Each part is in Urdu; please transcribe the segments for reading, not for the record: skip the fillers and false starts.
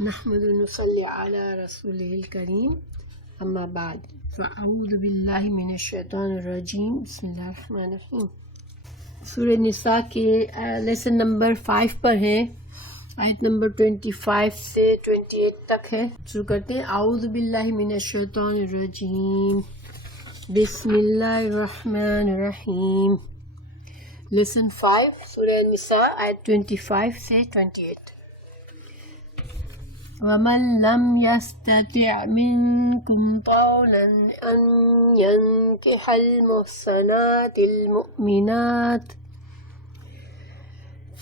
نحمد ونصلی علی رسولہ الکریم اما بعد فاعوذ باللہ من الشیطان الرجیم بسم اللہ الرحمن الرحیم۔ سورہ نساء کے لیسن نمبر 5 پر ہیں، آیت نمبر 25 سے 28 تک ہے۔ شروع کرتے ہیں۔ اعوذ باللہ من الشیطان الرجیم بسم اللہ الرحمن الرحیم۔ لیسن 5 سورہ نساء آیت 25 سے 28۔ وَمَن لَّمْ يَسْتَطِعْ مِنكُمْ طَوْلًا أَن يَنكِحَ الْمُحْصَنَاتِ الْمُؤْمِنَاتِ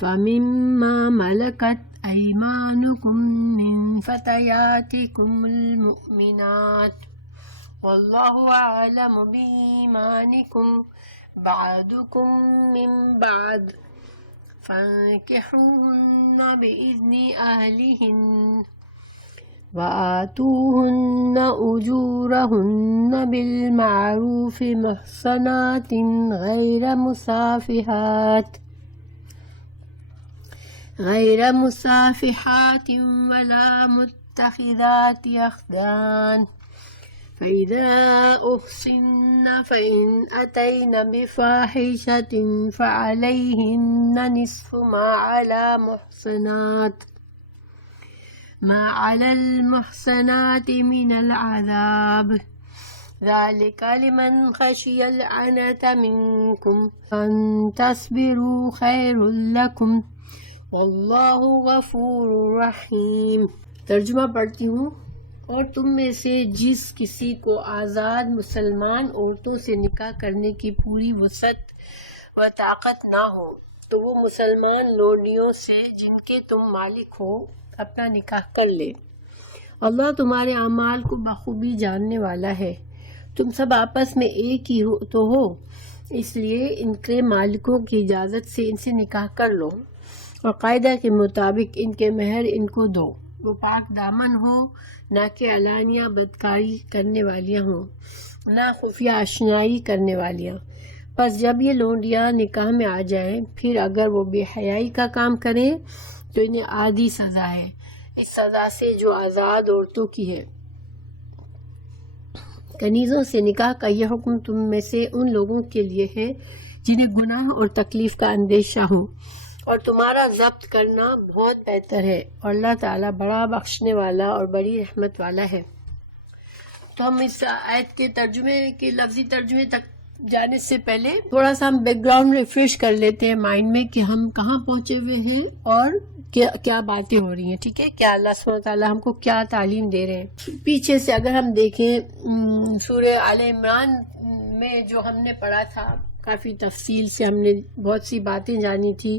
فَمِمَّا مَلَكَتْ أَيْمَانُكُم مِّن فَتَيَاتِكُمُ الْمُؤْمِنَاتِ وَاللَّهُ أَعْلَمُ بِإِيمَانِكُم بَعْضُكُم مِّن بَعْضٍ فَانكِحُوهُنَّ بِإِذْنِ أَهْلِهِنَّ وَآتُوهُنَّ أُجُورَهُنَّ بِالْمَعْرُوفِ مُحْصَنَاتٍ غَيْرَ مُسَافِحَاتٍ وَلَا مُتَّخِذَاتِ أَخْدَانٍ فَإِذَا أُحْصِنَّ فَإِنْ أَتَيْنَ بِفَاحِشَةٍ فَعَلَيْهِنَّ نِصْفُ ما على المحصنات من العذاب ذلك لمن خشي العنة منكم أن تصبروا خير لكم والله غفور رحيم۔ ترجمہ پڑھتی ہوں۔ اور تم میں سے جس کسی کو آزاد مسلمان عورتوں سے نکاح کرنے کی پوری وسعت و طاقت نہ ہو تو وہ مسلمان لونڈیوں سے جن کے تم مالک ہو اپنا نکاح کر لے۔ اللہ تمہارے اعمال کو بخوبی جاننے والا ہے۔ تم سب آپس میں ایک ہی ہو، اس لیے ان کے مالکوں کی اجازت سے ان سے نکاح کر لو اور قاعدہ کے مطابق ان کے مہر ان کو دو۔ وہ پاک دامن ہو، نہ کہ علانیہ بدکاری کرنے والیاں ہوں، نہ خفیہ آشنائی کرنے والیاں۔ پس جب یہ لونڈیاں نکاح میں آ جائیں، پھر اگر وہ بے حیائی کا کام کریں تو انہیں آدھی سزا ہے، اس سزا سے جو آزاد عورتوں کی ہے۔ کنیزوں سے نکاح کا یہ حکم تم میں سے ان لوگوں کے لیے ہے جنہیں گناہ اور تکلیف کا اندیشہ ہو، اور تمہارا ضبط کرنا بہت بہتر ہے، اور اللہ تعالیٰ بڑا بخشنے والا اور بڑی رحمت والا ہے۔ تو ہم اس آیت کے ترجمے کے لفظی ترجمے تک جانے سے پہلے تھوڑا سا ہم بیک گراؤنڈ ریفریش کر لیتے ہیں مائنڈ میں کہ ہم کہاں پہنچے ہوئے ہیں اور کیا باتیں ہو رہی ہیں، ٹھیک ہے؟ کیا اللہ سبحانہ وتعالیٰ ہم کو کیا تعلیم دے رہے ہیں۔ پیچھے سے اگر ہم دیکھیں سورہ آل عمران میں جو ہم نے پڑھا تھا، کافی تفصیل سے ہم نے بہت سی باتیں جانی تھی،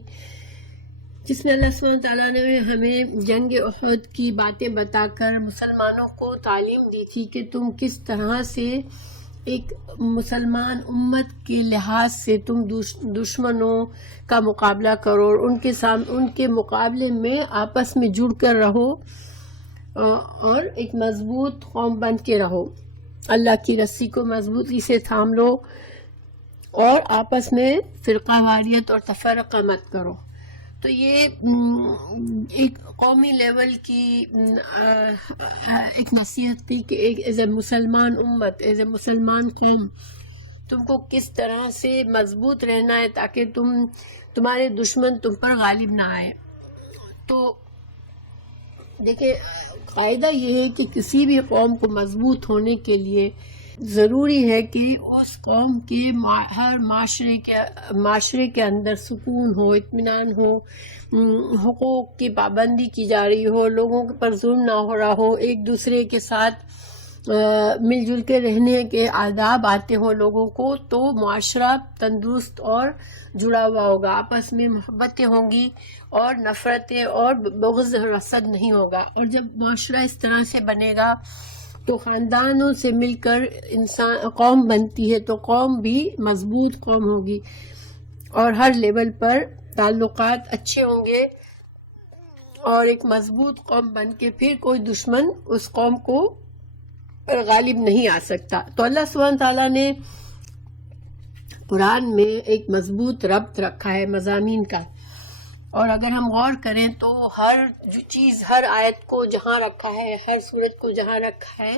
جس میں اللہ سبحانہ وتعالیٰ نے ہمیں جنگ احد کی باتیں بتا کر مسلمانوں کو تعلیم دی تھی کہ تم کس طرح سے ایک مسلمان امت کے لحاظ سے تم دشمنوں کا مقابلہ کرو اور ان کے مقابلے میں آپس میں جڑ کر رہو اور ایک مضبوط قوم بن کے رہو، اللہ کی رسی کو مضبوطی سے تھام لو اور آپس میں فرقہ واریت اور تفرقہ مت کرو۔ تو یہ ایک قومی لیول کی ایک نصیحت تھی کہ ایز اے مسلمان امت، ایز اے مسلمان قوم تم کو کس طرح سے مضبوط رہنا ہے تاکہ تمہارے دشمن تم پر غالب نہ آئے۔ تو دیکھیں، قاعدہ یہ ہے کہ کسی بھی قوم کو مضبوط ہونے کے لیے ضروری ہے کہ اس قوم کے ہر معاشرے کے اندر سکون ہو، اطمینان ہو، حقوق کی پابندی کی جا رہی ہو، لوگوں پر ظلم نہ ہو رہا ہو، ایک دوسرے کے ساتھ مل جل کے رہنے کے آداب آتے ہوں لوگوں کو، تو معاشرہ تندرست اور جڑا ہوا ہوگا، آپس میں محبتیں ہوں گی اور نفرتیں اور بغض اور حسد نہیں ہوگا۔ اور جب معاشرہ اس طرح سے بنے گا تو خاندانوں سے مل کر قوم بنتی ہے، تو قوم بھی مضبوط قوم ہوگی اور ہر لیول پر تعلقات اچھے ہوں گے اور ایک مضبوط قوم بن کے پھر کوئی دشمن اس قوم کو غالب نہیں آ سکتا۔ تو اللہ سبحانہ تعالیٰ نے قرآن میں ایک مضبوط ربط رکھا ہے مضامین کا، اور اگر ہم غور کریں تو ہر جو چیز، ہر آیت کو جہاں رکھا ہے، ہر صورت کو جہاں رکھا ہے،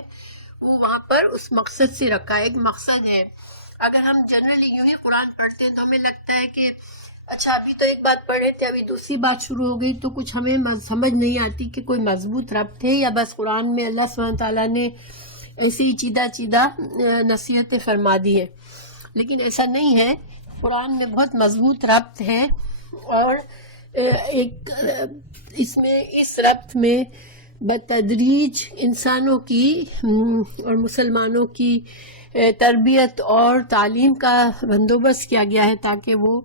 وہ وہاں پر اس مقصد سے رکھا ہے، ایک مقصد ہے۔ اگر ہم جنرلی یوں ہی قرآن پڑھتے ہیں تو ہمیں لگتا ہے کہ اچھا ابھی تو ایک بات پڑھ رہے تھے، ابھی دوسری بات شروع ہو گئی، تو کچھ ہمیں سمجھ نہیں آتی کہ کوئی مضبوط ربط ہے، یا بس قرآن میں اللہ سبحانہ تعالیٰ نے ایسے ہی چیدہ چیدہ نصیحتیں فرما دی ہے، لیکن ایسا نہیں ہے۔ قرآن میں بہت مضبوط ربط ہے، اور ایک اس ربط میں بتدریج انسانوں کی اور مسلمانوں کی تربیت اور تعلیم کا بندوبست کیا گیا ہے، تاکہ وہ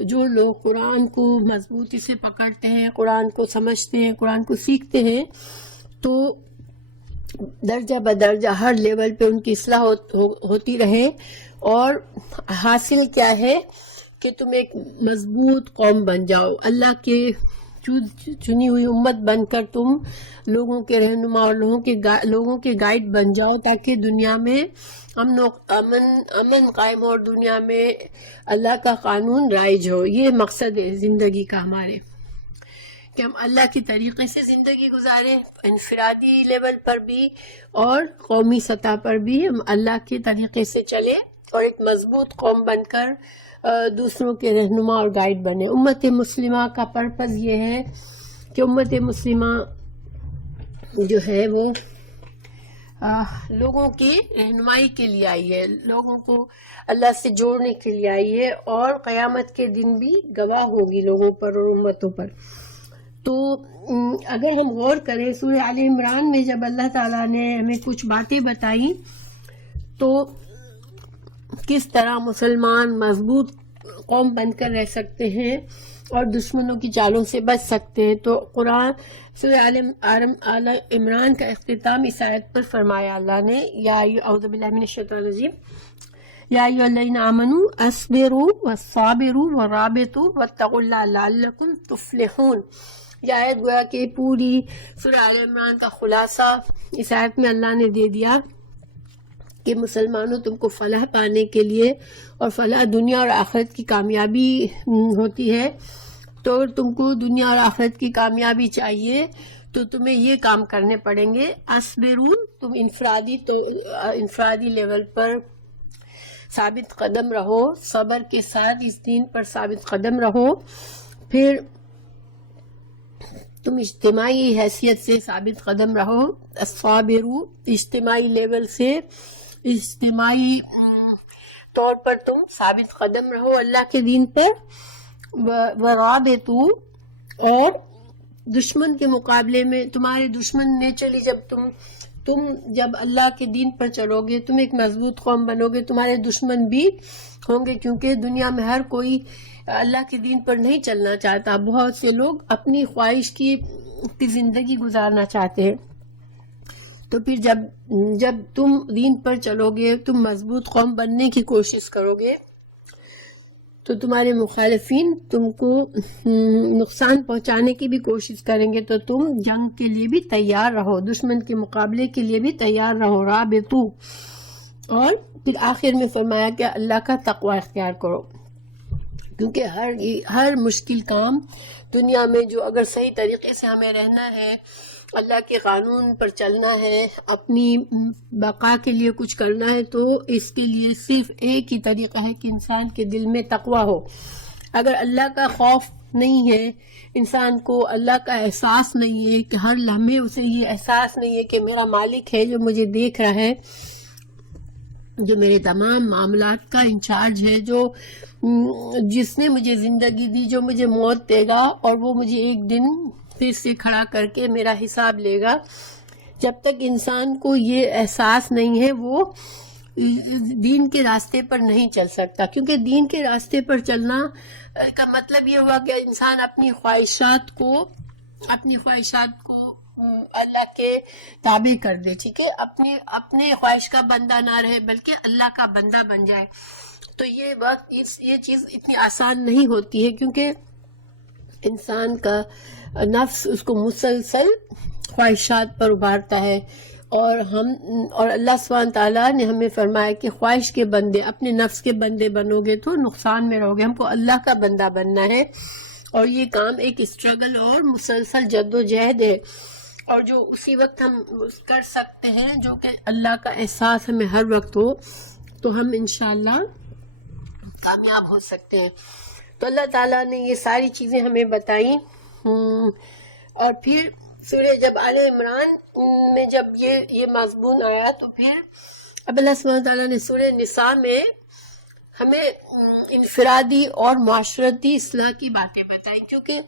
جو لوگ قرآن کو مضبوطی سے پکڑتے ہیں، قرآن کو سمجھتے ہیں، قرآن کو سیکھتے ہیں، تو درجہ بدرجہ ہر لیول پہ ان کی اصلاح ہوتی رہے، اور حاصل کیا ہے کہ تم ایک مضبوط قوم بن جاؤ، اللہ کے چنی ہوئی امت بن کر تم لوگوں کے رہنما اور لوگوں کے گائیڈ بن جاؤ، تاکہ دنیا میں امن قائم ہو اور دنیا میں اللہ کا قانون رائج ہو۔ یہ مقصد ہے زندگی کا ہمارے، کہ ہم اللہ کی طریقے سے زندگی گزاریں، انفرادی لیول پر بھی اور قومی سطح پر بھی ہم اللہ کے طریقے سے چلیں، اور ایک مضبوط قوم بن کر دوسروں کے رہنما اور گائیڈ بنے۔ امت مسلمہ کا پرپز یہ ہے کہ امت مسلمہ جو ہے وہ لوگوں کی رہنمائی کے لیے آئی ہے، لوگوں کو اللہ سے جوڑنے کے لیے آئی ہے، اور قیامت کے دن بھی گواہ ہوگی لوگوں پر اور امتوں پر۔ تو اگر ہم غور کریں سورہ آل عمران میں جب اللہ تعالیٰ نے ہمیں کچھ باتیں بتائیں تو کس طرح مسلمان مضبوط قوم بن کر رہ سکتے ہیں اور دشمنوں کی چالوں سے بچ سکتے ہیں، تو قرآن سورہ آل عمران کا اختتام اس آیت پر فرمایا اللہ نے، اعوذ باللہ من الشیطان الرجیم، یا ایھا الذین آمنوا اصبروا والصابروا والرابطوا واتقوا اللہ لعلکم تفلحون۔ یہ آیت گویا کہ پوری سورہ آل عمران کا خلاصہ اس آیت میں اللہ نے دے دیا کہ مسلمانوں تم کو فلاح پانے کے لیے، اور فلاح دنیا اور آخرت کی کامیابی ہوتی ہے، تو تم کو دنیا اور آخرت کی کامیابی چاہیے تو تمہیں یہ کام کرنے پڑیں گے۔ اصبروا، تم انفرادی لیول پر ثابت قدم رہو، صبر کے ساتھ اس دین پر ثابت قدم رہو، پھر تم اجتماعی حیثیت سے ثابت قدم رہو، الصابروا، اجتماعی لیول سے، اجتماعی طور پر تم ثابت قدم رہو اللہ کے دین پر، ورابطوا، اور دشمن کے مقابلے میں تمہارے دشمن نیچرلی تم جب اللہ کے دین پر چلو گے، تم ایک مضبوط قوم بنو گے، تمہارے دشمن بھی ہوں گے، کیونکہ دنیا میں ہر کوئی اللہ کے دین پر نہیں چلنا چاہتا، بہت سے لوگ اپنی خواہش کی زندگی گزارنا چاہتے ہیں۔ تو پھر جب تم دین پر چلو گے، تم مضبوط قوم بننے کی کوشش کرو گے، تو تمہارے مخالفین تم کو نقصان پہنچانے کی بھی کوشش کریں گے، تو تم جنگ کے لیے بھی تیار رہو، دشمن کے مقابلے کے لیے بھی تیار رہو، رابطو، اور پھر آخر میں فرمایا کہ اللہ کا تقوی اختیار کرو، کیونکہ ہر مشکل کام دنیا میں جو اگر صحیح طریقے سے ہمیں رہنا ہے، اللہ کے قانون پر چلنا ہے، اپنی بقا کے لیے کچھ کرنا ہے، تو اس کے لیے صرف ایک ہی طریقہ ہے کہ انسان کے دل میں تقوی ہو۔ اگر اللہ کا خوف نہیں ہے، انسان کو اللہ کا احساس نہیں ہے کہ ہر لمحے اسے یہ احساس نہیں ہے کہ میرا مالک ہے جو مجھے دیکھ رہا ہے، جو میرے تمام معاملات کا انچارج ہے، جس نے مجھے زندگی دی، جو مجھے موت دے گا، اور وہ مجھے ایک دن پھر سے کھڑا کر کے میرا حساب لے گا، جب تک انسان کو یہ احساس نہیں ہے وہ دین کے راستے پر نہیں چل سکتا، کیونکہ دین کے راستے پر چلنا کا مطلب یہ ہوا کہ انسان اپنی خواہشات کو اللہ کے تابع کر دے، ٹھیک ہے، اپنے خواہش کا بندہ نہ رہے بلکہ اللہ کا بندہ بن جائے۔ تو یہ چیز اتنی آسان نہیں ہوتی ہے، کیونکہ انسان کا نفس اس کو مسلسل خواہشات پر ابھارتا ہے، اور اللہ سبحانہ تعالیٰ نے ہمیں فرمایا کہ خواہش کے بندے، اپنے نفس کے بندے بنو گے تو نقصان میں رہو گے، ہم کو اللہ کا بندہ بننا ہے، اور یہ کام ایک اسٹرگل اور مسلسل جد و جہد ہے، اور جو اسی وقت ہم کر سکتے ہیں جو کہ اللہ کا احساس ہمیں ہر وقت ہو، تو ہم انشاءاللہ کامیاب ہو سکتے ہیں۔ تو اللہ تعالیٰ نے یہ ساری چیزیں ہمیں بتائیں، اور پھر سورہ جب آل عمران میں جب یہ مضمون آیا، تو پھر اب اللہ سبحانہ تعالیٰ نے سورہ نساء میں ہمیں انفرادی اور معاشرتی اصلاح کی باتیں بتائیں، کیونکہ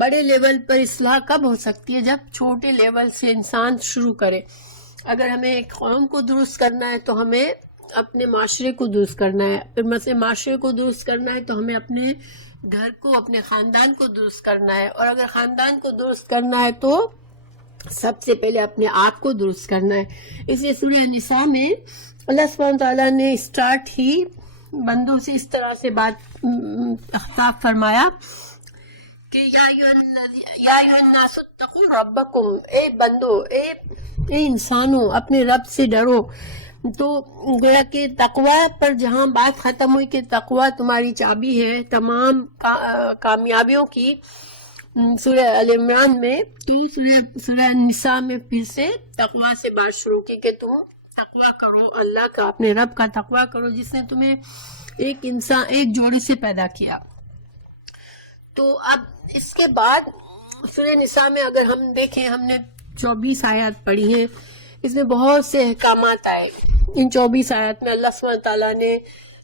بڑے لیول پر اصلاح کب ہو سکتی ہے؟ جب چھوٹے لیول سے انسان شروع کرے۔ اگر ہمیں ایک قوم کو درست کرنا ہے تو ہمیں اپنے معاشرے کو درست کرنا ہے، پھر مثلا معاشرے کو درست کرنا ہے تو ہمیں اپنے گھر کو، اپنے خاندان کو درست کرنا ہے، اور اگر خاندان کو درست کرنا ہے تو سب سے پہلے اپنے آپ کو درست کرنا ہے۔ اس لیے سورہ نساء میں اللہ سبحانہ تعالیٰ نے اسٹارٹ ہی بندوں سے اس طرح سے بات خطاب فرمایا کہ یا ایھا الناس اتقوا ربکم، اے بندو، اے انسانوں، اپنے رب سے ڈرو۔ تو گویا کہ تقوی پر جہاں بات ختم ہوئی کہ تقوی تمہاری چابی ہے تمام کامیابیوں کی سورہ ال عمران میں، تو سورہ نساء میں پھر سے تقوی سے بات شروع کی کہ تم تقوی کرو، اللہ کا، اپنے رب کا تقوی کرو جس نے تمہیں ایک جوڑے سے پیدا کیا۔ تو اب اس کے بعد سورہ نساء میں اگر ہم دیکھیں، ہم نے 24 آیات پڑھی ہیں، اس میں بہت سے احکامات آئے۔ ان 24 آیات میں اللہ سبحانہ تعالیٰ نے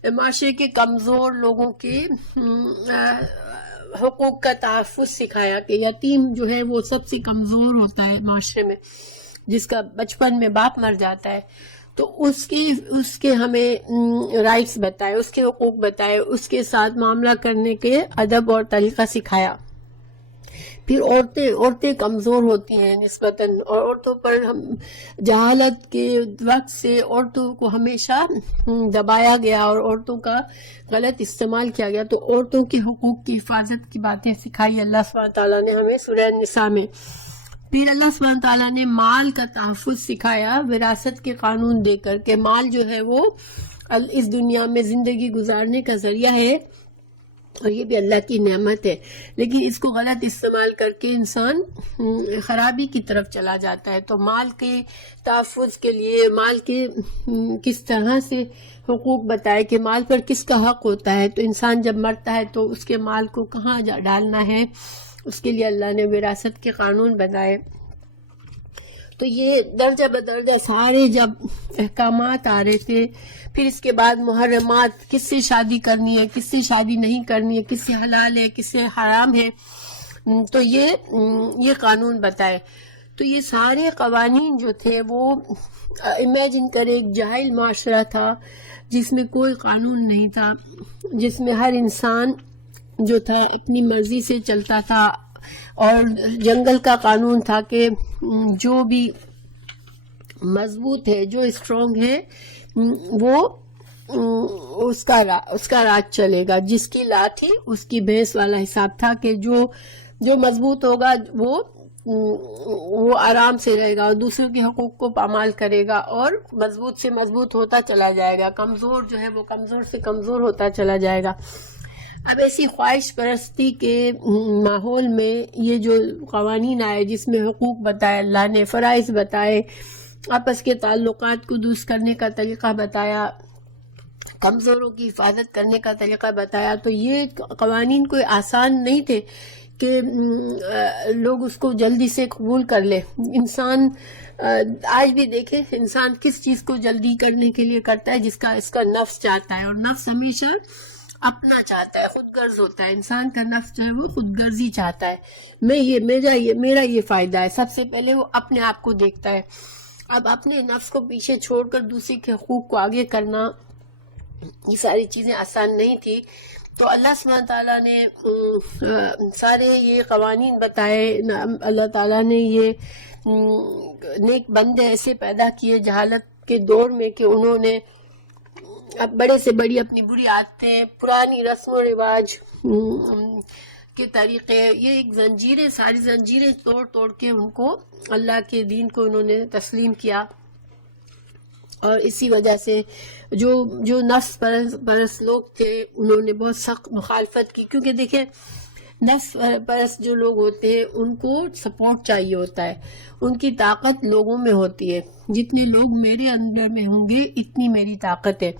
معاشرے کے کمزور لوگوں کے حقوق کا تحفظ سکھایا کہ یتیم جو ہے وہ سب سے کمزور ہوتا ہے معاشرے میں، جس کا بچپن میں باپ مر جاتا ہے، تو اس کے ہمیں رائٹس بتائے، اس کے حقوق بتائے، اس کے ساتھ معاملہ کرنے کے ادب اور طریقہ سکھایا۔ پھر عورتیں کمزور ہوتی ہیں نسبتاً، اور عورتوں پر ہم جہالت کے وقت سے عورتوں کو ہمیشہ دبایا گیا اور عورتوں کا غلط استعمال کیا گیا، تو عورتوں کے حقوق کی حفاظت کی باتیں سکھائی اللہ سبحانہ تعالیٰ نے ہمیں سورہ نساء میں۔ پھر اللہ سبحانہ تعالیٰ نے مال کا تحفظ سکھایا وراثت کے قانون دے کر، کہ مال جو ہے وہ اس دنیا میں زندگی گزارنے کا ذریعہ ہے، اور یہ بھی اللہ کی نعمت ہے، لیکن اس کو غلط استعمال کر کے انسان خرابی کی طرف چلا جاتا ہے۔ تو مال کے تحفظ کے لیے مال کے کس طرح سے حقوق بتائے کہ مال پر کس کا حق ہوتا ہے، تو انسان جب مرتا ہے تو اس کے مال کو کہاں ڈالنا ہے، اس کے لیے اللہ نے وراثت کے قانون بنائے۔ تو یہ درجہ بدرجہ سارے جب احکامات آ رہے تھے، پھر اس کے بعد محرمات، کس سے شادی کرنی ہے، کس سے شادی نہیں کرنی ہے، کس سے حلال ہے، کس سے حرام ہے، تو یہ قانون بتائے۔ تو یہ سارے قوانین جو تھے وہ امیجن کرے ایک جاہل معاشرہ تھا جس میں کوئی قانون نہیں تھا، جس میں ہر انسان جو تھا اپنی مرضی سے چلتا تھا، اور جنگل کا قانون تھا کہ جو بھی مضبوط ہے، جو اسٹرانگ ہے، وہ اس کا راج چلے گا، جس کی لاٹھی اس کی بھینس والا حساب تھا کہ جو مضبوط ہوگا وہ آرام سے رہے گا اور دوسروں کے حقوق کو پامال کرے گا، اور مضبوط سے مضبوط ہوتا چلا جائے گا، کمزور جو ہے وہ کمزور سے کمزور ہوتا چلا جائے گا۔ اب ایسی خواہش پرستی کے ماحول میں یہ جو قوانین آئے جس میں حقوق بتائے، اللہ نے فرائض بتائے، آپس کے تعلقات کو درست کرنے کا طریقہ بتایا، کمزوروں کی حفاظت کرنے کا طریقہ بتایا، تو یہ قوانین کوئی آسان نہیں تھے کہ لوگ اس کو جلدی سے قبول کر لے۔ انسان آج بھی دیکھیں، انسان کس چیز کو جلدی کرنے کے لیے کرتا ہے؟ اس کا نفس چاہتا ہے، اور نفس ہمیشہ اپنا چاہتا ہے، خود غرض ہوتا ہے۔ انسان کا نفس جو ہے وہ خود غرضی چاہتا ہے، میرا یہ فائدہ ہے، سب سے پہلے وہ اپنے آپ کو دیکھتا ہے۔ اب اپنے نفس کو پیچھے چھوڑ کر دوسرے کے حقوق کو آگے کرنا، یہ ساری چیزیں آسان نہیں تھی۔ تو اللہ سبحانہ تعالیٰ نے سارے یہ قوانین بتائے، اللہ تعالیٰ نے یہ نیک بندے ایسے پیدا کیے جہالت کے دور میں کہ انہوں نے اب بڑے سے بڑی اپنی بری عادتیں، پرانی رسم و رواج کے طریقے، یہ ایک ساری زنجیریں توڑ کے ان کو اللہ کے دین کو انہوں نے تسلیم کیا، اور اسی وجہ سے جو نفس پرست لوگ تھے انہوں نے بہت سخت مخالفت کی، کیونکہ دیکھیں نفس پرست جو لوگ ہوتے ہیں ان کو سپورٹ چاہیے ہوتا ہے، ان کی طاقت لوگوں میں ہوتی ہے، جتنے لوگ میرے اندر میں ہوں گے اتنی میری طاقت ہے۔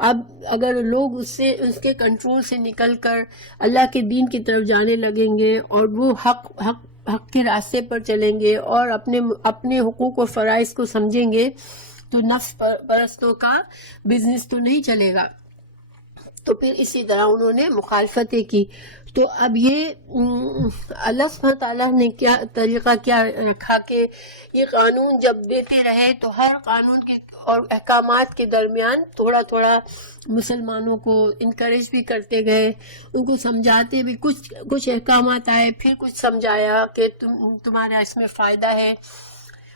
اب اگر لوگ اس کے کنٹرول سے نکل کر اللہ کے دین کی طرف جانے لگیں گے اور وہ حق کے راستے پر چلیں گے اور اپنے حقوق و فرائض کو سمجھیں گے تو نفس پرستوں کا بزنس تو نہیں چلے گا۔ تو پھر اسی طرح انہوں نے مخالفتیں کی۔ تو اب یہ اللہ سبحانہ تعالیٰ نے طریقہ کیا رکھا کہ یہ قانون جب دیتے رہے تو ہر قانون کے اور احکامات کے درمیان تھوڑا تھوڑا مسلمانوں کو انکریج بھی کرتے گئے، ان کو سمجھاتے بھی، کچھ احکامات آئے، پھر کچھ سمجھایا کہ تمہارا اس میں فائدہ ہے،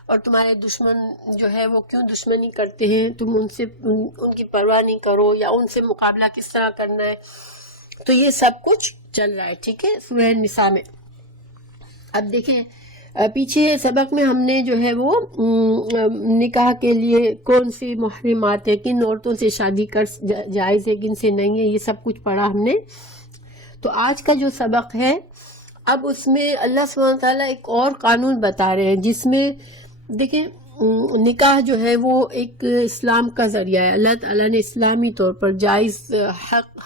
اور تمہارے دشمن جو ہے وہ کیوں دشمنی کرتے ہیں، تم ان کی پرواہ نہیں کرو، یا ان سے مقابلہ کس طرح کرنا ہے۔ تو یہ سب کچھ چل رہا ہے، ٹھیک ہے، سورہ نساء میں۔ اب دیکھیں پیچھے سبق میں ہم نے جو ہے وہ نکاح کے لیے کون سی محرمات ہے، کن عورتوں سے شادی کر جائز ہے، کن سے نہیں ہے، یہ سب کچھ پڑھا ہم نے۔ تو آج کا جو سبق ہے اب اس میں اللہ سبحانہ تعالیٰ ایک اور قانون بتا رہے ہیں، جس میں دیکھیں نکاح جو ہے وہ ایک اسلام کا ذریعہ ہے۔ اللہ تعالیٰ نے اسلامی طور پر جائز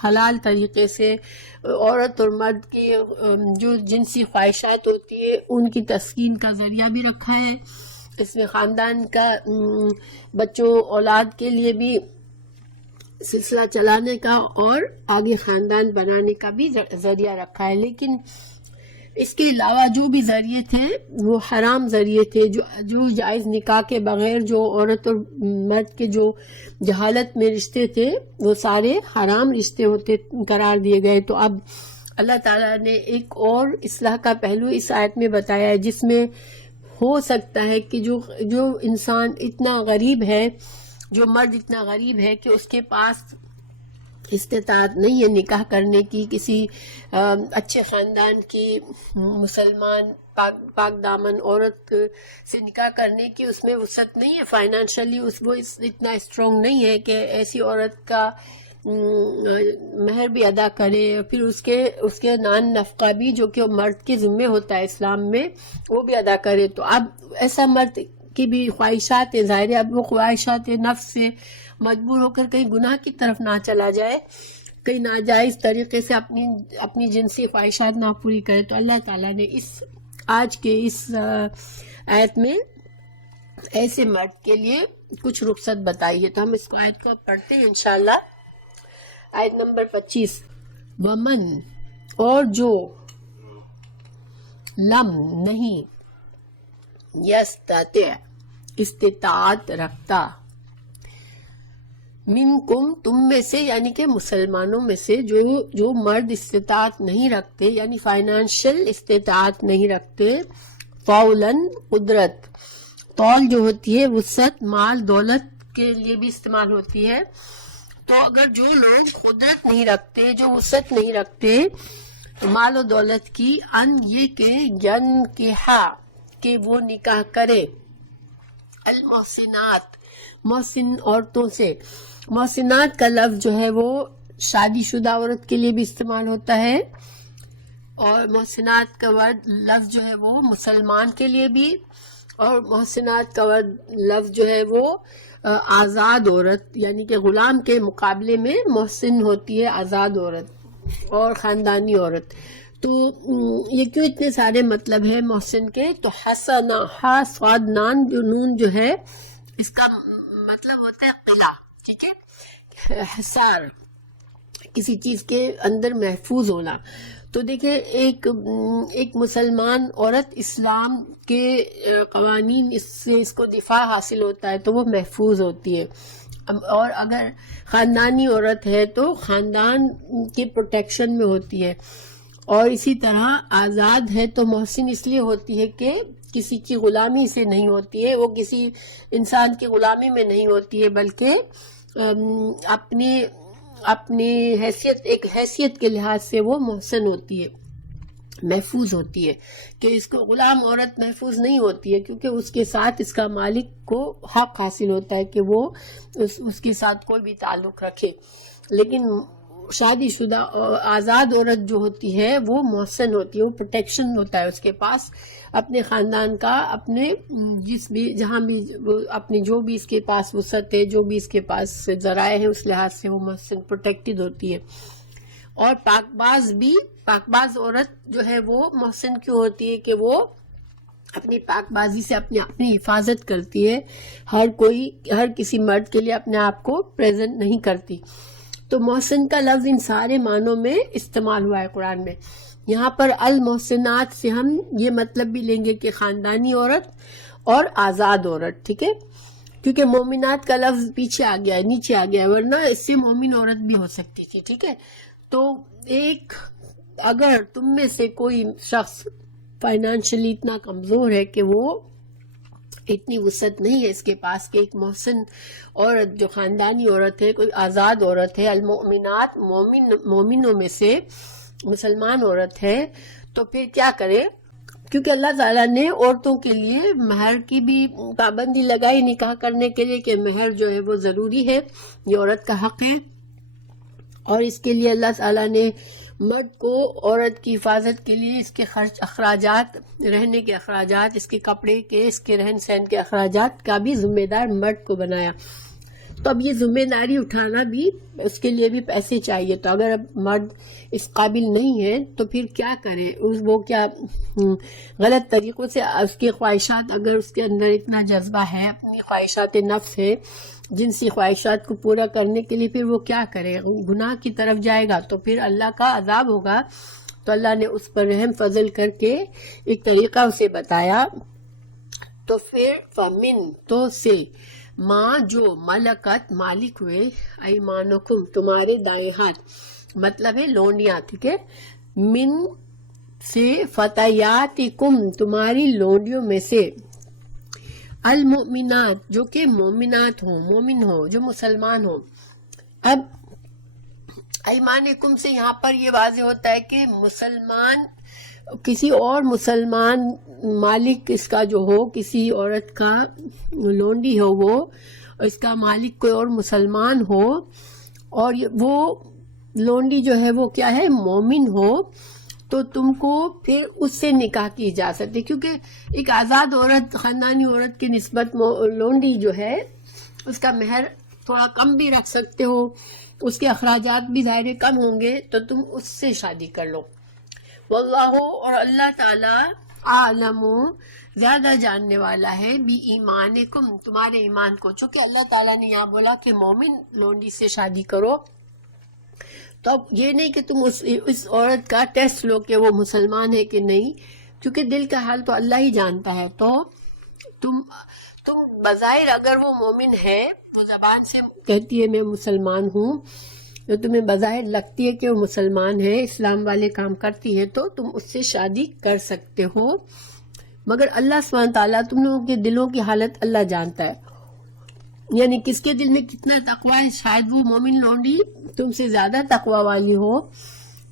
حلال طریقے سے عورت اور مرد کی جو جنسی خواہشات ہوتی ہے ان کی تسکین کا ذریعہ بھی رکھا ہے۔ اس میں خاندان کا بچوں اولاد کے لیے بھی سلسلہ چلانے کا اور آگے خاندان بنانے کا بھی ذریعہ رکھا ہے۔ لیکن اس کے علاوہ جو بھی ذریعے تھے وہ حرام ذریعے تھے، جو جائز نکاح کے بغیر جو عورت اور مرد کے جو جہالت میں رشتے تھے وہ سارے حرام رشتے ہوتے قرار دیے گئے۔ تو اب اللہ تعالیٰ نے ایک اور اصلاح کا پہلو اس آیت میں بتایا ہے، جس میں ہو سکتا ہے کہ جو انسان اتنا غریب ہے، جو مرد اتنا غریب ہے کہ اس کے پاس استطاعت نہیں ہے نکاح کرنے کی، کسی اچھے خاندان کی مسلمان پاک دامن عورت سے نکاح کرنے کی اس میں وسعت نہیں ہے، فائنانشلی وہ اتنا اسٹرانگ نہیں ہے کہ ایسی عورت کا مہر بھی ادا کرے، پھر اس کے نان نفقہ بھی جو کہ مرد کے ذمے ہوتا ہے اسلام میں وہ بھی ادا کرے۔ تو اب ایسا مرد کی بھی خواہشات ظاہر ہے، اب وہ خواہشات نفس سے مجبور ہو کر کہیں گناہ کی طرف نہ چلا جائے، کہیں ناجائز طریقے سے اپنی جنسی خواہشات نہ پوری کرے۔ تو اللہ تعالیٰ نے آج کے اس آیت میں ایسے مرد کے لیے کچھ رخصت بتائی ہے۔ تو ہم اس کو آیت کو پڑھتے ہیں انشاءاللہ۔ آیت نمبر 25، ومن اور جو لم نہیں یستطع استطاعت رکھتا، منکم تم میں سے، یعنی کہ مسلمانوں میں سے جو مرد استطاعت نہیں رکھتے، یعنی فائنانشل استطاعت نہیں رکھتے، طولاً قدرت، طول جو ہوتی ہے وسعت، مال دولت کے لیے بھی استعمال ہوتی ہے۔ تو اگر جو لوگ قدرت نہیں رکھتے، جو وسعت نہیں رکھتے مال و دولت کی، ان یہ کہ ینکحا کہ وہ نکاح کرے، المحسنات محسن عورتوں سے۔ محسنات کا لفظ جو ہے وہ شادی شدہ عورت کے لیے بھی استعمال ہوتا ہے، اور محسنات کا لفظ جو ہے وہ مسلمان کے لیے بھی، اور محسنات کا لفظ جو ہے وہ آزاد عورت، یعنی کہ غلام کے مقابلے میں محسن ہوتی ہے آزاد عورت اور خاندانی عورت۔ تو یہ کیوں اتنے سارے مطلب ہے محسن کے؟ تو حسنا، ہا صاد نان جو نون جو ہے اس کا مطلب ہوتا ہے قلعہ، ٹھیک ہے، حصار، کسی چیز کے اندر محفوظ ہونا۔ تو دیکھیں ایک مسلمان عورت اسلام کے قوانین اس کو دفاع حاصل ہوتا ہے تو وہ محفوظ ہوتی ہے، اور اگر خاندانی عورت ہے تو خاندان کی پروٹیکشن میں ہوتی ہے، اور اسی طرح آزاد ہے تو محسن اس لیے ہوتی ہے کہ کسی کی غلامی سے نہیں ہوتی ہے، وہ کسی انسان کی غلامی میں نہیں ہوتی ہے، بلکہ اپنی ایک حیثیت کے لحاظ سے وہ محسن ہوتی ہے، محفوظ ہوتی ہے، کہ اس کو غلام عورت محفوظ نہیں ہوتی ہے، کیونکہ اس کے ساتھ اس کا مالک کو حق حاصل ہوتا ہے کہ وہ اس کے ساتھ کوئی بھی تعلق رکھے۔ لیکن شادی شدہ آزاد عورت جو ہوتی ہے وہ محسن ہوتی ہے، وہ پروٹیکشن ہوتا ہے اس کے پاس اپنے خاندان کا، اپنے جس بھی جہاں بھی اپنی جو بھی اس کے پاس وسعت ہے، جو بھی اس کے پاس ذرائع ہیں، اس لحاظ سے وہ محسن پروٹیکٹڈ ہوتی ہے۔ اور پاک باز عورت جو ہے وہ محسن کیوں ہوتی ہے کہ وہ اپنی پاک بازی سے اپنی حفاظت کرتی ہے، ہر کسی مرد کے لیے اپنے آپ کو پریزنٹ نہیں کرتی۔ تو محسن کا لفظ ان سارے معنوں میں استعمال ہوا ہے قرآن میں۔ یہاں پر المحسنات سے ہم یہ مطلب بھی لیں گے کہ خاندانی عورت اور آزاد عورت، ٹھیک ہے، کیونکہ مومنات کا لفظ پیچھے آ گیا ہے، نیچے آ گیا ہے، ورنہ اس سے مومن عورت بھی ہو سکتی تھی، ٹھیک ہے۔ تو اگر تم میں سے کوئی شخص فائنانشلی اتنا کمزور ہے کہ وہ اتنی وسعت نہیں ہے اس کے پاس کہ ایک محسن عورت جو خاندانی عورت ہے، کوئی آزاد عورت ہے، المؤمنات مومنوں میں سے مسلمان عورت ہے، تو پھر کیا کرے؟ کیونکہ اللہ تعالیٰ نے عورتوں کے لیے مہر کی بھی پابندی لگائی نکاح کرنے کے لیے کہ مہر جو ہے وہ ضروری ہے، یہ عورت کا حق ہے، اور اس کے لیے اللہ تعالیٰ نے مرد کو عورت کی حفاظت کے لیے اس کے خرچ اخراجات، رہنے کے اخراجات، اس کے کپڑے کے، اس کے رہن سہن کے اخراجات کا بھی ذمہ دار مرد کو بنایا۔ تو اب یہ ذمہ داری اٹھانا بھی، اس کے لیے بھی پیسے چاہیے۔ تو اگر اب مرد اس قابل نہیں ہے تو پھر کیا کرے؟ وہ کیا غلط طریقوں سے اس کی خواہشات، اگر اس کے اندر اتنا جذبہ ہے، اپنی خواہشات نفس ہے، جنسی خواہشات کو پورا کرنے کے لیے، پھر وہ کیا کرے؟ گناہ کی طرف جائے گا تو پھر اللہ کا عذاب ہوگا۔ تو اللہ نے اس پر رحم فضل کر کے ایک طریقہ اسے بتایا۔ تو پھر فمن، تو سے، ماں جو ملکت، مالک ہوئے، ایمانکم، تمہارے دائیں ہاتھ، مطلب ہے لونڈیاں، ٹھیک ہے، من سے، فتیاتکم، تمہاری لونڈیوں میں سے، المؤمنات، جو کہ مومنات ہوں، مومن ہوں، جو مسلمان ہوں۔ اب ایمانکم سے یہاں پر یہ واضح ہوتا ہے کہ مسلمان، کسی اور مسلمان مالک اس کا جو ہو، کسی عورت کا لونڈی ہو وہ، اس کا مالک کوئی اور مسلمان ہو، اور وہ لونڈی جو ہے وہ کیا ہے؟ مومن ہو، تو تم کو پھر اس سے نکاح کی جا سکتی، کیونکہ ایک آزاد عورت، خاندانی عورت کی نسبت لونڈی جو ہے اس کا مہر تھوڑا کم بھی رکھ سکتے ہو، اس کے اخراجات بھی ظاہر کم ہوں گے، تو تم اس سے شادی کر لو۔ واللہ، اور اللہ تعالی، عالم، زیادہ جاننے والا ہے، بی ایمانکم، تمہارے ایمان کو۔ چونکہ اللہ تعالیٰ نے یہاں بولا کہ مومن لونڈی سے شادی کرو، تو اب یہ نہیں کہ تم اس عورت کا ٹیسٹ لو کہ وہ مسلمان ہے کہ نہیں، کیونکہ دل کا حال تو اللہ ہی جانتا ہے۔ تو تم بظاہر اگر وہ مومن ہے، وہ زبان سے کہتی ہے میں مسلمان ہوں، جو تمہیں بظاہر لگتی ہے کہ وہ مسلمان ہے، اسلام والے کام کرتی ہے، تو تم اس سے شادی کر سکتے ہو، مگر اللہ سبحانہ تعالیٰ، تم لوگوں کے دلوں کی حالت اللہ جانتا ہے، یعنی کس کے دل میں کتنا تقویٰ ہے، شاید وہ مومن لونڈی تم سے زیادہ تقویٰ والی ہو،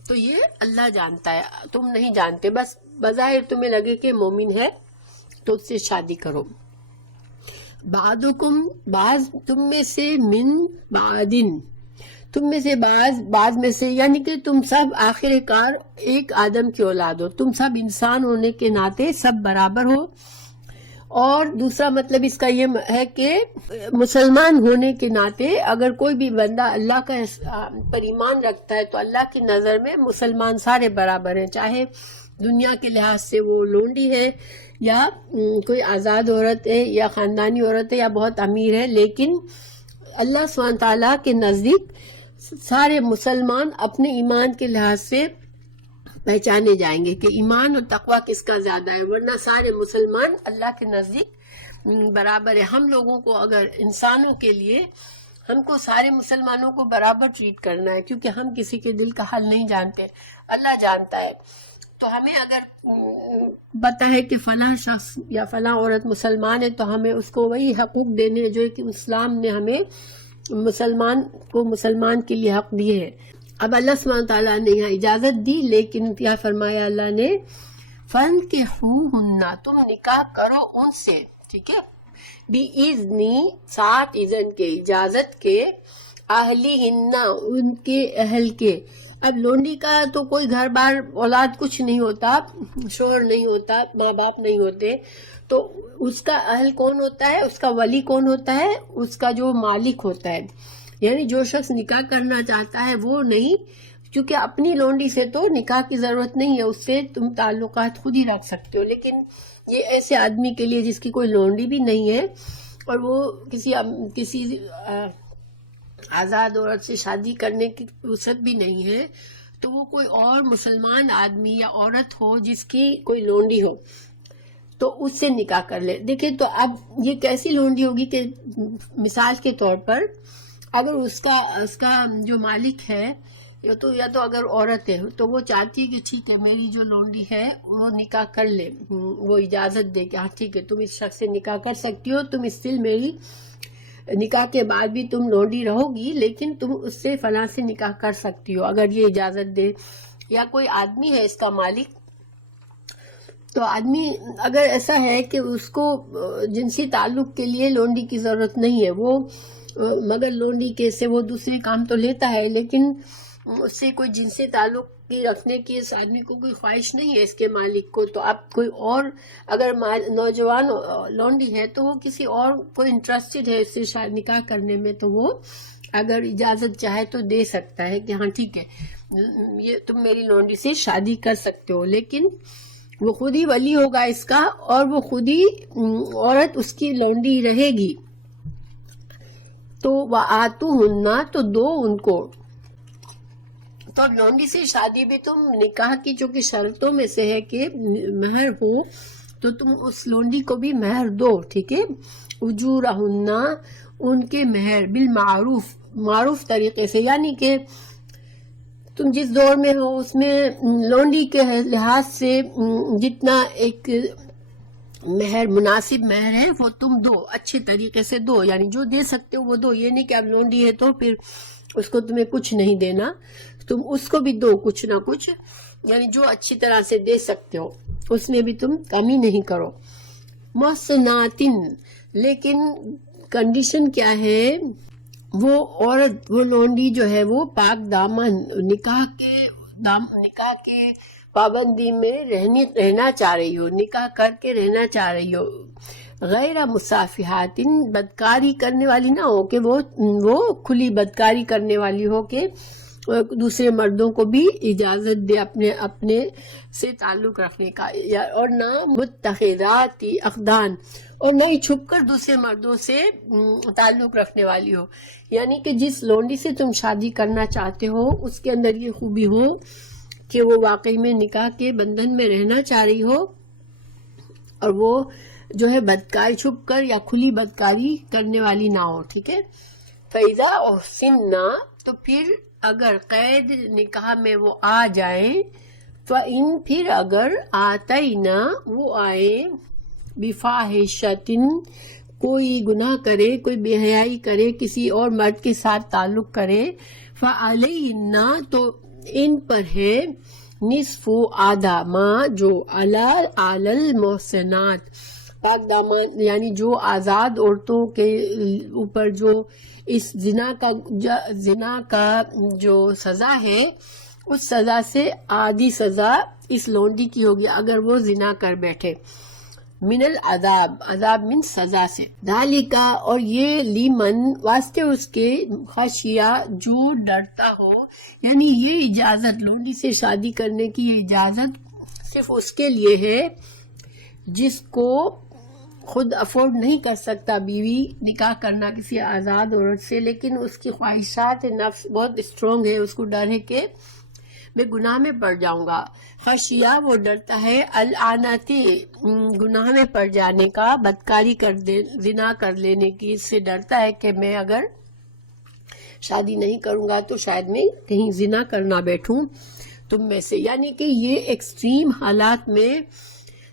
تو یہ اللہ جانتا ہے، تم نہیں جانتے، بس بظاہر تمہیں لگے کہ مومن ہے تو اس سے شادی کرو۔ بعضکم، بعض تم میں سے، من بعدن، تم میں سے بعض میں سے، یعنی کہ تم سب آخر کار ایک آدم کی اولاد ہو، تم سب انسان ہونے کے ناطے سب برابر ہو۔ اور دوسرا مطلب اس کا یہ ہے کہ مسلمان ہونے کے ناطے اگر کوئی بھی بندہ اللہ کا پر ایمان رکھتا ہے تو اللہ کی نظر میں مسلمان سارے برابر ہیں، چاہے دنیا کے لحاظ سے وہ لونڈی ہے یا کوئی آزاد عورت ہے یا خاندانی عورت ہے یا بہت امیر ہے، لیکن اللہ سبحانہ تعالیٰ کے نزدیک سارے مسلمان اپنے ایمان کے لحاظ سے پہچانے جائیں گے کہ ایمان اور تقویٰ کس کا زیادہ ہے، ورنہ سارے مسلمان اللہ کے نزدیک برابر ہے۔ ہم لوگوں کو، اگر انسانوں کے لیے، ہم کو سارے مسلمانوں کو برابر ٹریٹ کرنا ہے، کیونکہ ہم کسی کے دل کا حال نہیں جانتے، اللہ جانتا ہے۔ تو ہمیں اگر پتہ ہے کہ فلاں شخص یا فلاں عورت مسلمان ہے تو ہمیں اس کو وہی حقوق دینے جو کہ اسلام نے ہمیں مسلمان کے لیے حق دیے ہیں۔ اب اللہ سبحانہ تعالیٰ نے یہاں اجازت دی، لیکن کیا فرمایا اللہ نے؟ فَانكِحُوهُنَّ، تم نکاح کرو ان سے، ٹھیک ہے، بِإِذْنِ، ساتھ اذن کے، اجازت کے، اہلی ہننا ان کے اہل کے. اب لونڈی کا تو کوئی گھر بار اولاد کچھ نہیں ہوتا, شوہر نہیں ہوتا, ماں باپ نہیں ہوتے, تو اس کا اہل کون ہوتا ہے, اس کا ولی کون ہوتا ہے, اس کا جو مالک ہوتا ہے. یعنی جو شخص نکاح کرنا چاہتا ہے وہ نہیں, کیونکہ اپنی لونڈی سے تو نکاح کی ضرورت نہیں ہے, اس سے تم تعلقات خود ہی رکھ سکتے ہو. لیکن یہ ایسے آدمی کے لیے جس کی کوئی لونڈی بھی نہیں ہے اور وہ کسی آزاد عورت سے شادی کرنے کی وسعت بھی نہیں ہے, تو وہ کوئی اور مسلمان آدمی یا عورت ہو جس کی کوئی لونڈی ہو تو اس سے نکاح کر لے. دیکھیں تو اب یہ کیسی لونڈی ہوگی کہ مثال کے طور پر اگر اس کا جو مالک ہے یا تو اگر عورت ہے تو وہ چاہتی ہے کہ ٹھیک ہے میری جو لونڈی ہے وہ نکاح کر لے, وہ اجازت دے کہ ہاں ٹھیک ہے تم اس شخص سے نکاح کر سکتی ہو, تم اس سے میری نکاح کے بعد بھی تم لونڈی رہو گی لیکن تم اس سے فلاں سے نکاح کر سکتی ہو اگر یہ اجازت دے. یا کوئی آدمی ہے اس کا مالک, تو آدمی اگر ایسا ہے کہ اس کو جنسی تعلق کے لیے لونڈی کی ضرورت نہیں ہے, وہ مگر لونڈی کے سے وہ دوسرے کام تو لیتا ہے لیکن اس سے کوئی جنسی تعلق رکھنے کی اس آدمی کو کوئی خواہش نہیں ہے اس کے مالک کو, تو اب کوئی اور اگر نوجوان لونڈی ہے تو وہ کسی اور کو انٹرسٹڈ ہے اس سے نکاح کرنے میں, تو وہ اگر اجازت چاہے تو دے سکتا ہے کہ ہاں ٹھیک ہے یہ تم میری لونڈی سے شادی کر سکتے ہو. لیکن وہ خود ہی ولی ہوگا اس کا اور وہ خود ہی عورت اس کی لونڈی رہے گی. تو وآتوہن, تو دو ان کو. تو لونڈی سے شادی بھی تم نکاح کی چونکہ شرطوں میں سے ہے کہ مہر ہو تو تم اس لونڈی کو بھی مہر دو, ٹھیک ہے. اجورہن, ان کے مہر, بالمعروف, معروف طریقے سے, یعنی کہ تم جس دور میں ہو اس میں لونڈی کے لحاظ سے جتنا ایک مہر مناسب مہر ہے وہ تم دو, اچھے طریقے سے دو, یعنی جو دے سکتے ہو وہ دو. یہ نہیں کہ اب لونڈی ہے تو پھر اس کو تمہیں کچھ نہیں دینا, تم اس کو بھی دو کچھ نہ کچھ, یعنی جو اچھی طرح سے دے سکتے ہو اس میں بھی تم کمی نہیں کرو. محسناتن, لیکن کنڈیشن کیا ہے, وہ عورت وہ لونڈی جو ہے وہ پاک دامن, نکاح کے پابندی میں رہنا چاہ رہی ہو, نکاح کر کے رہنا چاہ رہی ہو. غیر مصافحات, بدکاری کرنے والی نہ ہو کہ وہ کھلی بدکاری کرنے والی ہو کہ دوسرے مردوں کو بھی اجازت دے اپنے سے تعلق رکھنے کا, اور نہ متخذات اخدان, اور نہ ہی چھپ کر دوسرے مردوں سے تعلق رکھنے والی ہو. یعنی کہ جس لونڈی سے تم شادی کرنا چاہتے ہو اس کے اندر یہ خوبی ہو کہ وہ واقعی میں نکاح کے بندھن میں رہنا چاہ رہی ہو اور وہ جو ہے بدکاری چھپ کر یا کھلی بدکاری کرنے والی نہ ہو, ٹھیک ہے. فَإِذَا أُحْسِنَّ, تو پھر اگر قید نکاح میں وہ آ جائیں, فَإِن, پھر اگر آتَيْنَا, وہ آئیں, بِفَاحِشَةٍ, کوئی گناہ کرے, کوئی بے حیائی کرے, کسی اور مرد کے ساتھ تعلق کرے, فَعَلَيْهِنَّ, تو ان پر ہے, نصف, آدھا, ما, جو, علی المحسنات, پاک دامن, یعنی جو آزاد عورتوں کے اوپر جو اس زنا کا جو سزا ہے اس سزا سے آدھی سزا اس لونڈی کی ہوگی اگر وہ زنا کر بیٹھے. من العذاب, عذاب من سزا سے. ذالکا, اور یہ لیمن, واسطے اس کے, خشیہ, جو ڈرتا ہو, یعنی یہ اجازت لونڈی سے شادی کرنے کی یہ اجازت صرف اس کے لیے ہے جس کو خود افورڈ نہیں کر سکتا بیوی نکاح کرنا کسی آزاد عورت سے, لیکن اس کی خواہشات نفس بہت اسٹرانگ ہے, اس کو ڈر ہے کہ میں گناہ میں پڑ جاؤں گا. خشیہ, وہ ڈرتا ہے, العنتی, گناہ میں پڑ جانے کا, بدکاری زنا کر لینے کی, اس سے ڈرتا ہے کہ میں اگر شادی نہیں کروں گا تو شاید میں کہیں زنا کرنا بیٹھوں تم میں سے. یعنی کہ یہ ایکسٹریم حالات میں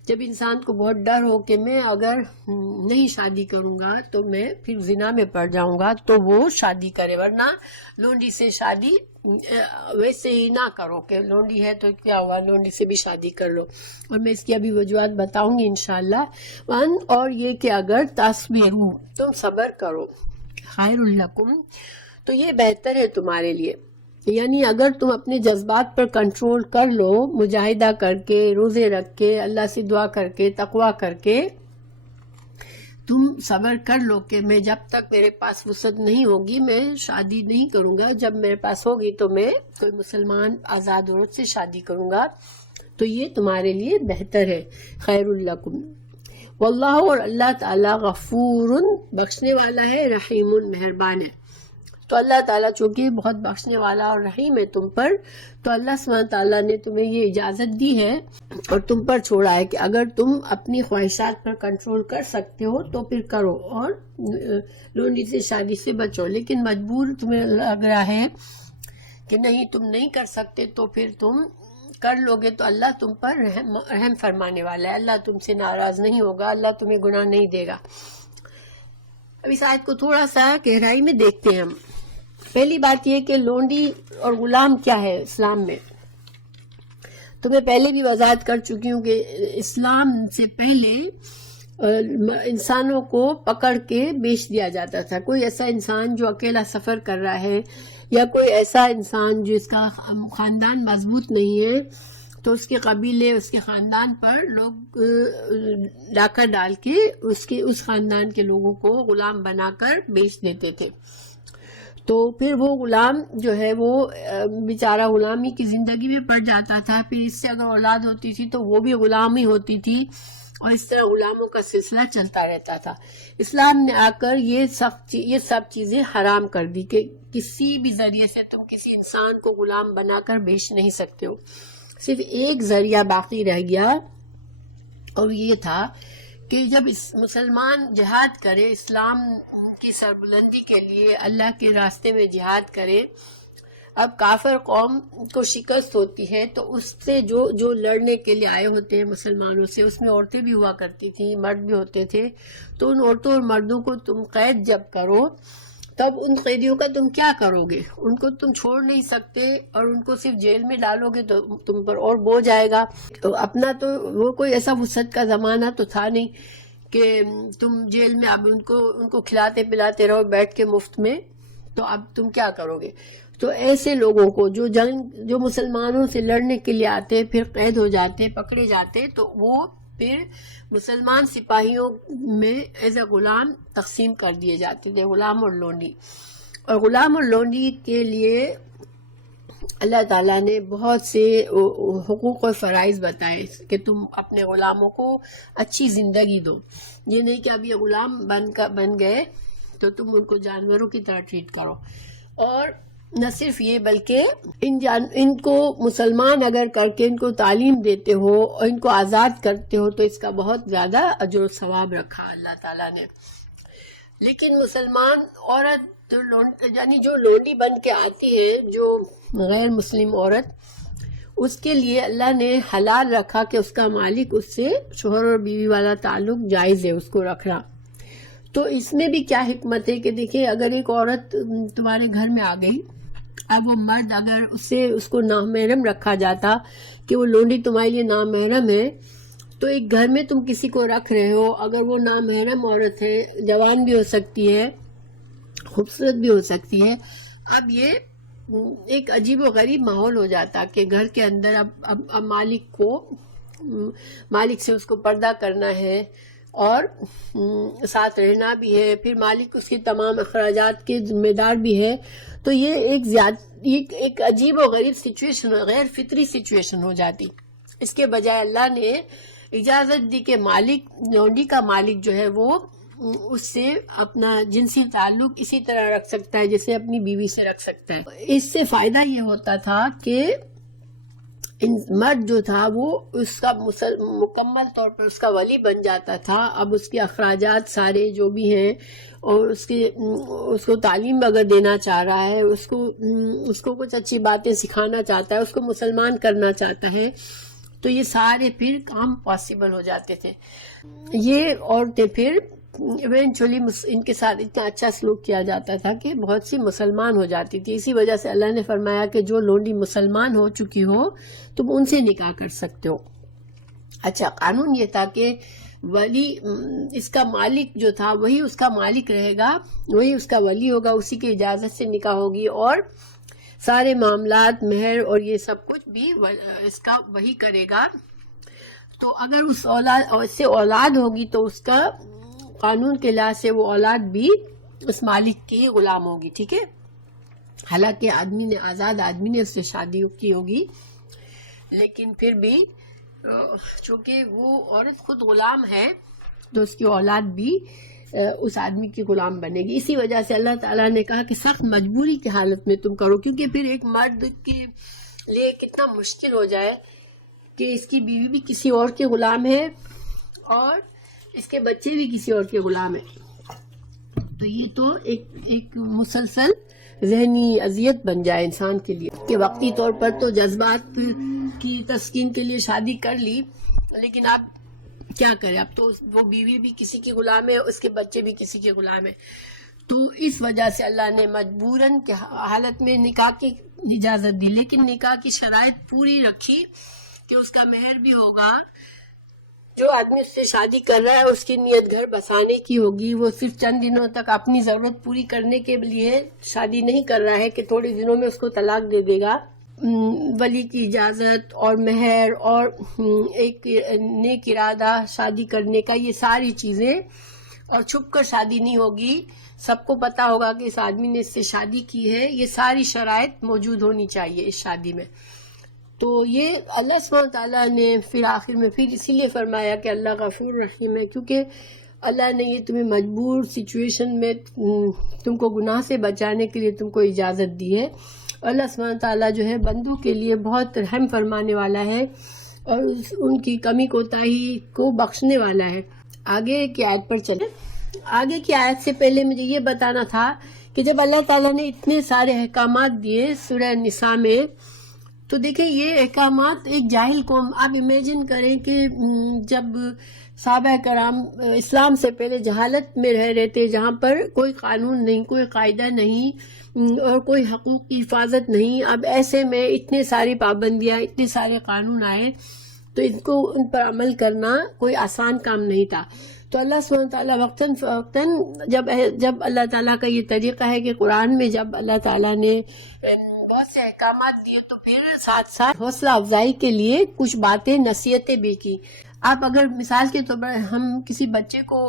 جب انسان کو بہت ڈر ہو کہ میں اگر نہیں شادی کروں گا تو میں پھر زنا میں پڑ جاؤں گا, تو وہ شادی کرے. ورنہ لونڈی سے شادی ویسے ہی نہ کرو کہ لونڈی ہے تو کیا ہوا, لونڈی سے بھی شادی کر لو. اور میں اس کی ابھی وجوہات بتاؤں گی انشاءاللہ. اور یہ کہ اگر تصبروا, تم صبر کرو, خیر لکم, تو یہ بہتر ہے تمہارے لیے. یعنی اگر تم اپنے جذبات پر کنٹرول کر لو، مجاہدہ کر کے، روزے رکھ کے، اللہ سے دعا کر کے، تقوی کر کے تم صبر کر لو کہ میں جب تک میرے پاس وسعت نہیں ہوگی میں شادی نہیں کروں گا، جب میرے پاس ہوگی تو میں کوئی مسلمان آزاد عورت سے شادی کروں گا، تو یہ تمہارے لیے بہتر ہے. خیر لکم. واللہ، اور اللہ تعالیٰ غفور، بخشنے والا ہے، رحیم، مہربان ہے. تو اللہ تعالیٰ چونکہ بہت بخشنے والا اور رحیم ہے تم پر، تو اللہ سبحانہ تعالیٰ نے تمہیں یہ اجازت دی ہے اور تم پر چھوڑا ہے کہ اگر تم اپنی خواہشات پر کنٹرول کر سکتے ہو تو پھر کرو اور لونڈی سے شادی سے بچو. لیکن مجبور تمہیں لگ رہا ہے کہ نہیں تم نہیں کر سکتے تو پھر تم کر لو گے تو اللہ تم پر رحم فرمانے والا ہے، اللہ تم سے ناراض نہیں ہوگا، اللہ تمہیں گناہ نہیں دے گا. اب اس آیت کو تھوڑا سا گہرائی میں دیکھتے ہیں ہم. پہلی بات یہ کہ لونڈی اور غلام کیا ہے اسلام میں. تو میں پہلے بھی وضاحت کر چکی ہوں کہ اسلام سے پہلے انسانوں کو پکڑ کے بیچ دیا جاتا تھا. کوئی ایسا انسان جو اکیلا سفر کر رہا ہے یا کوئی ایسا انسان جس کا خاندان مضبوط نہیں ہے تو اس کے قبیلے، اس کے خاندان پر لوگ ڈاکہ ڈال کے اس خاندان کے لوگوں کو غلام بنا کر بیچ دیتے تھے. تو پھر وہ غلام جو ہے وہ بیچارہ غلامی کی زندگی میں پڑ جاتا تھا. پھر اس سے اگر اولاد ہوتی تھی تو وہ بھی غلام ہی ہوتی تھی اور اس طرح غلاموں کا سلسلہ چلتا رہتا تھا. اسلام نے آ کر یہ سب چیزیں حرام کر دی کہ کسی بھی ذریعے سے تم کسی انسان کو غلام بنا کر بیچ نہیں سکتے ہو. صرف ایک ذریعہ باقی رہ گیا اور یہ تھا کہ جب مسلمان جہاد کرے، اسلام کی سربلندی کے لیے اللہ کے راستے میں جہاد کرے، اب کافر قوم کو شکست ہوتی ہے تو اس سے جو لڑنے کے لیے آئے ہوتے ہیں مسلمانوں سے، اس میں عورتیں بھی ہوا کرتی تھیں، مرد بھی ہوتے تھے. تو ان عورتوں اور مردوں کو تم قید جب کرو تب ان قیدیوں کا تم کیا کرو گے؟ ان کو تم چھوڑ نہیں سکتے اور ان کو صرف جیل میں ڈالو گے تو تم پر اور بوجھ آئے گا. تو اپنا تو وہ کوئی ایسا وسعت کا زمانہ تو تھا نہیں کہ تم جیل میں اب ان کو کھلاتے پلاتے رہو بیٹھ کے مفت میں، تو اب تم کیا کرو گے؟ تو ایسے لوگوں کو جو مسلمانوں سے لڑنے کے لیے آتے پھر قید ہو جاتے، پکڑے جاتے، تو وہ پھر مسلمان سپاہیوں میں ایز اے غلام تقسیم کر دیے جاتے تھے، غلام اور لونڈی. اور غلام اور لونڈی کے لیے اللہ تعالیٰ نے بہت سے حقوق اور فرائض بتائے کہ تم اپنے غلاموں کو اچھی زندگی دو. یہ نہیں کہ اب یہ غلام بن گئے تو تم ان کو جانوروں کی طرح ٹریٹ کرو. اور نہ صرف یہ بلکہ ان کو مسلمان اگر کر کے ان کو تعلیم دیتے ہو اور ان کو آزاد کرتے ہو تو اس کا بہت زیادہ اجر و ثواب رکھا اللہ تعالیٰ نے. لیکن مسلمان عورت یعنی جو لونڈی بن کے آتی ہے، جو غیر مسلم عورت، اس کے لیے اللہ نے حلال رکھا کہ اس کا مالک اس سے شوہر اور بیوی والا تعلق جائز ہے اس کو رکھنا. تو اس میں بھی کیا حکمت ہے کہ دیکھیں اگر ایک عورت تمہارے گھر میں آ گئی، اب وہ مرد اگر اس کو نامحرم رکھا جاتا کہ وہ لونڈی تمہارے لیے نامحرم ہے، تو ایک گھر میں تم کسی کو رکھ رہے ہو، اگر وہ نامحرم عورت ہے، جوان بھی ہو سکتی ہے، خوبصورت بھی ہو سکتی ہے، اب یہ ایک عجیب و غریب ماحول ہو جاتا کہ گھر کے اندر اب مالک سے اس کو پردہ کرنا ہے اور ساتھ رہنا بھی ہے، پھر مالک اس کی تمام اخراجات کے ذمہ دار بھی ہے. تو یہ ایک عجیب و غریب سچویشن، غیر فطری سچویشن ہو جاتی. اس کے بجائے اللہ نے اجازت دی کہ لونڈی کا مالک جو ہے وہ اس سے اپنا جنسی تعلق اسی طرح رکھ سکتا ہے جیسے اپنی بیوی سے رکھ سکتا ہے. اس سے فائدہ یہ ہوتا تھا کہ مرد جو تھا وہ اس کا مکمل طور پر اس کا ولی بن جاتا تھا. اب اس کے اخراجات سارے جو بھی ہیں اور اس کو تعلیم اگر دینا چاہ رہا ہے، اس کو کچھ اچھی باتیں سکھانا چاہتا ہے، اس کو مسلمان کرنا چاہتا ہے، تو یہ سارے پھر کام پاسبل ہو جاتے تھے. یہ عورتیں پھر ایونچولی ان کے ساتھ اتنا اچھا سلوک کیا جاتا تھا کہ بہت سی مسلمان ہو جاتی تھی. اسی وجہ سے اللہ نے فرمایا کہ جو لونڈی مسلمان ہو چکی ہو تم ان سے نکاح کر سکتے ہو. اچھا، قانون یہ تھا کہ ولی اس کا مالک جو تھا وہی اس کا مالک رہے گا، وہی اس کا ولی ہوگا، اسی کی اجازت سے نکاح ہوگی، اور سارے معاملات مہر اور یہ سب کچھ بھی اس کا وہی کرے گا۔ تو اگر اس سے اولاد ہوگی تو اس کا قانون کے لحاظ سے وہ اولاد بھی اس مالک کی غلام ہوگی، ٹھیک ہے۔ حالانکہ آزاد آدمی نے اس سے شادی کی ہوگی، لیکن پھر بھی چونکہ وہ عورت خود غلام ہے تو اس کی اولاد بھی اس آدمی کی غلام بنے گی۔ اسی وجہ سے اللہ تعالیٰ نے کہا کہ سخت مجبوری کی حالت میں تم کرو، کیونکہ پھر ایک مرد کے لیے کتنا مشکل ہو جائے کہ اس کی بیوی بھی کسی اور کے غلام ہے اور اس کے بچے بھی کسی اور کے غلام ہیں، تو یہ تو ایک مسلسل ذہنی اذیت بن جائے انسان کے لیے کہ وقتی طور پر تو جذبات کی تسکین کے لیے شادی کر لی، لیکن اب کیا کرے، اب تو وہ بیوی بھی کسی کی غلام ہے، اس کے بچے بھی کسی کے غلام ہے۔ تو اس وجہ سے اللہ نے مجبوراً کی حالت میں نکاح کی اجازت دی، لیکن نکاح کی شرائط پوری رکھی کہ اس کا مہر بھی ہوگا، جو آدمی اس سے شادی کر رہا ہے اس کی نیت گھر بسانے کی ہوگی، وہ صرف چند دنوں تک اپنی ضرورت پوری کرنے کے لیے شادی نہیں کر رہا ہے کہ تھوڑے دنوں میں اس کو طلاق دے دے گا۔ ولی کی اجازت اور مہر اور ایک نیک ارادہ شادی کرنے کا، یہ ساری چیزیں، اور چھپ کر شادی نہیں ہوگی، سب کو پتا ہوگا کہ اس آدمی نے اس سے شادی کی ہے، یہ ساری شرائط موجود ہونی چاہیے اس شادی میں۔ تو یہ اللہ سبحانہ تعالیٰ نے پھر آخر میں پھر اسی لیے فرمایا کہ اللہ غفور رحیم ہے، کیونکہ اللہ نے یہ تمہیں مجبور سچویشن میں تم کو گناہ سے بچانے کے لیے تم کو اجازت دی ہے۔ اللہ سبحانہ تعالیٰ جو ہے بندوں کے لیے بہت رحم فرمانے والا ہے اور ان کی کمی کوتاہی کو بخشنے والا ہے۔ آگے کی آیت پر چلیں۔ آگے کی آیت سے پہلے مجھے یہ بتانا تھا کہ جب اللہ تعالیٰ نے اتنے سارے احکامات دیے سورہ نساء میں، تو دیکھیں یہ احکامات ایک جاہل قوم، آپ امیجن کریں کہ جب صحابہ کرام اسلام سے پہلے جہالت میں رہ رہے تھے، جہاں پر کوئی قانون نہیں، کوئی قاعدہ نہیں اور کوئی حقوق کی حفاظت نہیں، اب ایسے میں اتنے ساری پابندیاں، اتنے سارے قانون آئے تو ان پر عمل کرنا کوئی آسان کام نہیں تھا۔ تو اللہ سبحانہ تعالیٰ وقتاً فوقتاً جب اللہ تعالیٰ کا یہ طریقہ ہے کہ قرآن میں جب اللہ تعالیٰ نے بہت سے احکامات دیے تو پھر ساتھ ساتھ حوصلہ افزائی کے لیے کچھ باتیں، نصیحتیں بھی کی۔ آپ اگر مثال کے طور پر ہم کسی بچے کو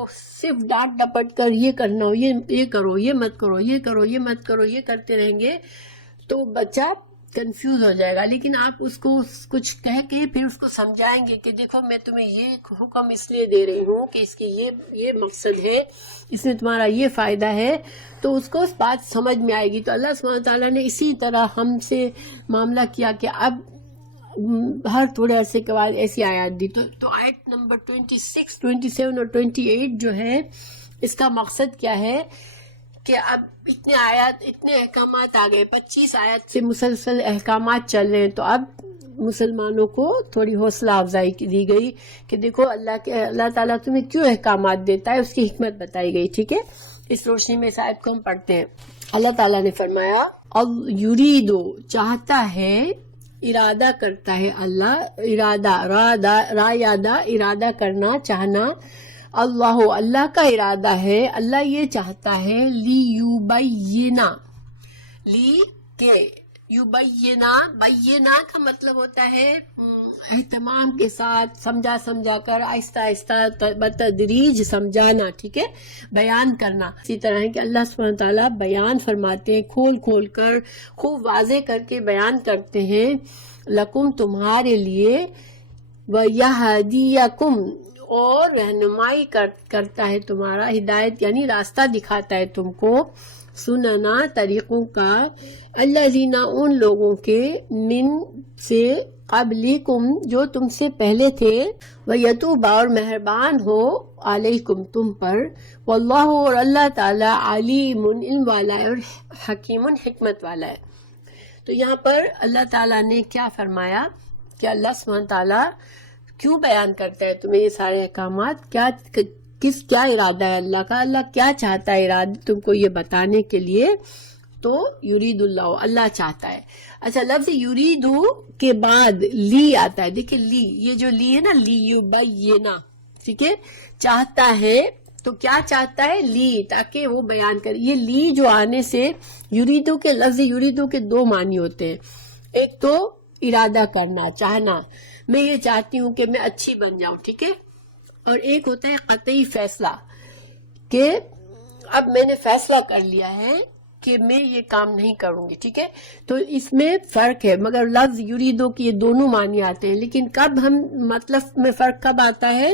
صرف ڈانٹ ڈپٹ کر یہ کرنا ہو، یہ کرو، یہ مت کرو، یہ کرو، یہ مت کرو، یہ کرتے رہیں گے تو بچہ کنفیوز ہو جائے گا، لیکن آپ اس کو کچھ کہہ کے پھر اس کو سمجھائیں گے کہ دیکھو میں تمہیں یہ حکم اس لیے دے رہی ہوں کہ اس کے یہ مقصد ہے، اس میں تمہارا یہ فائدہ ہے، تو اس کو بات سمجھ میں آئے گی۔ تو اللہ سبحانہ تعالیٰ نے اسی طرح ہم سے معاملہ کیا کہ اب ہر تھوڑے عرصے کے بعد ایسی آیات دی۔ تو آیت نمبر 26، 27 اور 28 جو ہے اس کا مقصد کیا ہے کہ اب اتنے آیات، اتنے احکامات آ گئے، 25 آیات سے مسلسل احکامات چل رہے ہیں، تو اب مسلمانوں کو تھوڑی حوصلہ افزائی دی گئی کہ دیکھو اللہ تعالیٰ تمہیں کیوں احکامات دیتا ہے، اس کی حکمت بتائی گئی، ٹھیک ہے۔ اس روشنی میں اس آیت کو ہم پڑھتے ہیں۔ اللہ تعالیٰ نے فرمایا یریدو، چاہتا ہے، ارادہ کرتا ہے اللہ، ارادہ کرنا، چاہنا، اللہ کا ارادہ ہے، اللہ یہ چاہتا ہے لیبینا، بینا کا مطلب ہوتا ہے اہتمام کے ساتھ، سمجھا کر، آہستہ آہستہ بتدریج سمجھانا، ٹھیک ہے، بیان کرنا۔ اسی طرح ہے کہ اللہ سبحانہ تعالیٰ بیان فرماتے ہیں، کھول کر خوب واضح کر کے بیان کرتے ہیں، لکم تمہارے لیے، وَيَهْدِيَكُمْ اور رہنمائی کرتا ہے تمہارا، ہدایت یعنی راستہ دکھاتا ہے تم کو، سننا طریقوں کا، الذین ان لوگوں کے، من سے، قبلکم جو تم سے پہلے تھے، ویتوب اور مہربان ہو، علیکم تم پر، واللہ اور اللہ تعالی، علیم علم والا ہے اور حکیم حکمت والا ہے۔ تو یہاں پر اللہ تعالیٰ نے کیا فرمایا کہ اللہ سبحانہ تعالیٰ کیوں بیان کرتا ہے تمہیں یہ سارے احکامات، کیا ارادہ ہے اللہ کا، اللہ کیا چاہتا ہے، ارادہ تم کو یہ بتانے کے لیے، تو یرید اللہ چاہتا ہے۔ اچھا، لفظ یریدو کے بعد لی آتا ہے، دیکھیں لی، یہ جو لی ہے نا، لیبینا، ٹھیک ہے. چاہتا ہے تو کیا چاہتا ہے؟ لی، تاکہ وہ بیان کرے. یہ لی جو آنے سے یریدو کے لفظ یریدو کے دو معنی ہوتے ہیں. ایک تو ارادہ کرنا، چاہنا، میں یہ چاہتی ہوں کہ میں اچھی بن جاؤں، ٹھیک ہے. اور ایک ہوتا ہے قطعی فیصلہ، کہ اب میں نے فیصلہ کر لیا ہے کہ میں یہ کام نہیں کروں گی، ٹھیک ہے. تو اس میں فرق ہے، مگر لفظ یریدو کی یہ دونوں معنی آتے ہیں. لیکن کب ہم مطلب میں فرق کب آتا ہے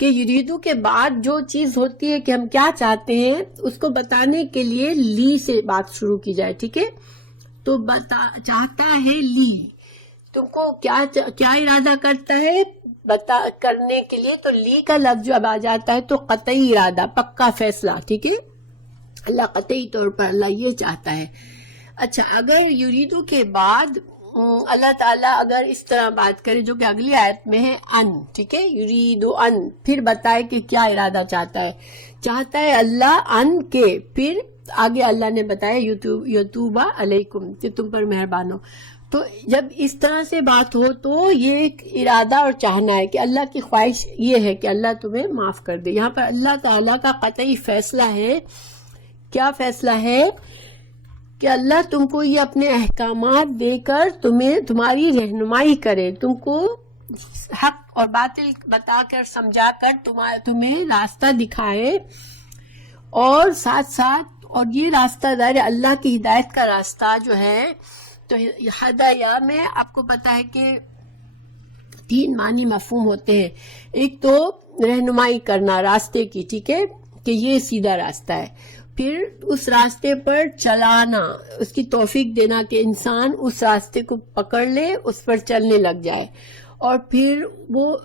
کہ یریدو کے بعد جو چیز ہوتی ہے کہ ہم کیا چاہتے ہیں اس کو بتانے کے لیے لی سے بات شروع کی جائے، ٹھیک ہے. تو چاہتا ہے لی، تم کو کیا ارادہ کرتا ہے کرنے کے لیے، تو لی کا لفظ جو اب آ جاتا ہے تو قطعی ارادہ، پکا فیصلہ، ٹھیک ہے. اللہ قطعی طور پر اللہ یہ چاہتا ہے. اچھا، اگر یریدو کے بعد اللہ تعالیٰ اگر اس طرح بات کرے جو کہ اگلی آیت میں ہے ان، ٹھیک ہے، یریدو ان، پھر بتائے کہ کیا ارادہ چاہتا ہے. چاہتا ہے اللہ ان کے، پھر آگے اللہ نے بتایا یتوبہ علیکم، کہ تم پر مہربان ہو. تو جب اس طرح سے بات ہو تو یہ ایک ارادہ اور چاہنا ہے کہ اللہ کی خواہش یہ ہے کہ اللہ تمہیں معاف کر دے. یہاں پر اللہ تعالیٰ کا قطعی فیصلہ ہے. کیا فیصلہ ہے؟ کہ اللہ تم کو یہ اپنے احکامات دے کر تمہاری رہنمائی کرے، تم کو حق اور باطل بتا کر سمجھا کر تمہیں راستہ دکھائے، اور ساتھ ساتھ اور یہ راستہ ظاہر اللہ کی ہدایت کا راستہ جو ہے. تو ہدایہ میں آپ کو پتا ہے کہ 3 معنی مفہوم ہوتے ہیں. ایک تو رہنمائی کرنا راستے کی، ٹھیک ہے، کہ یہ سیدھا راستہ ہے. پھر اس راستے پر چلانا، اس کی توفیق دینا کہ انسان اس راستے کو پکڑ لے، اس پر چلنے لگ جائے. اور پھر وہ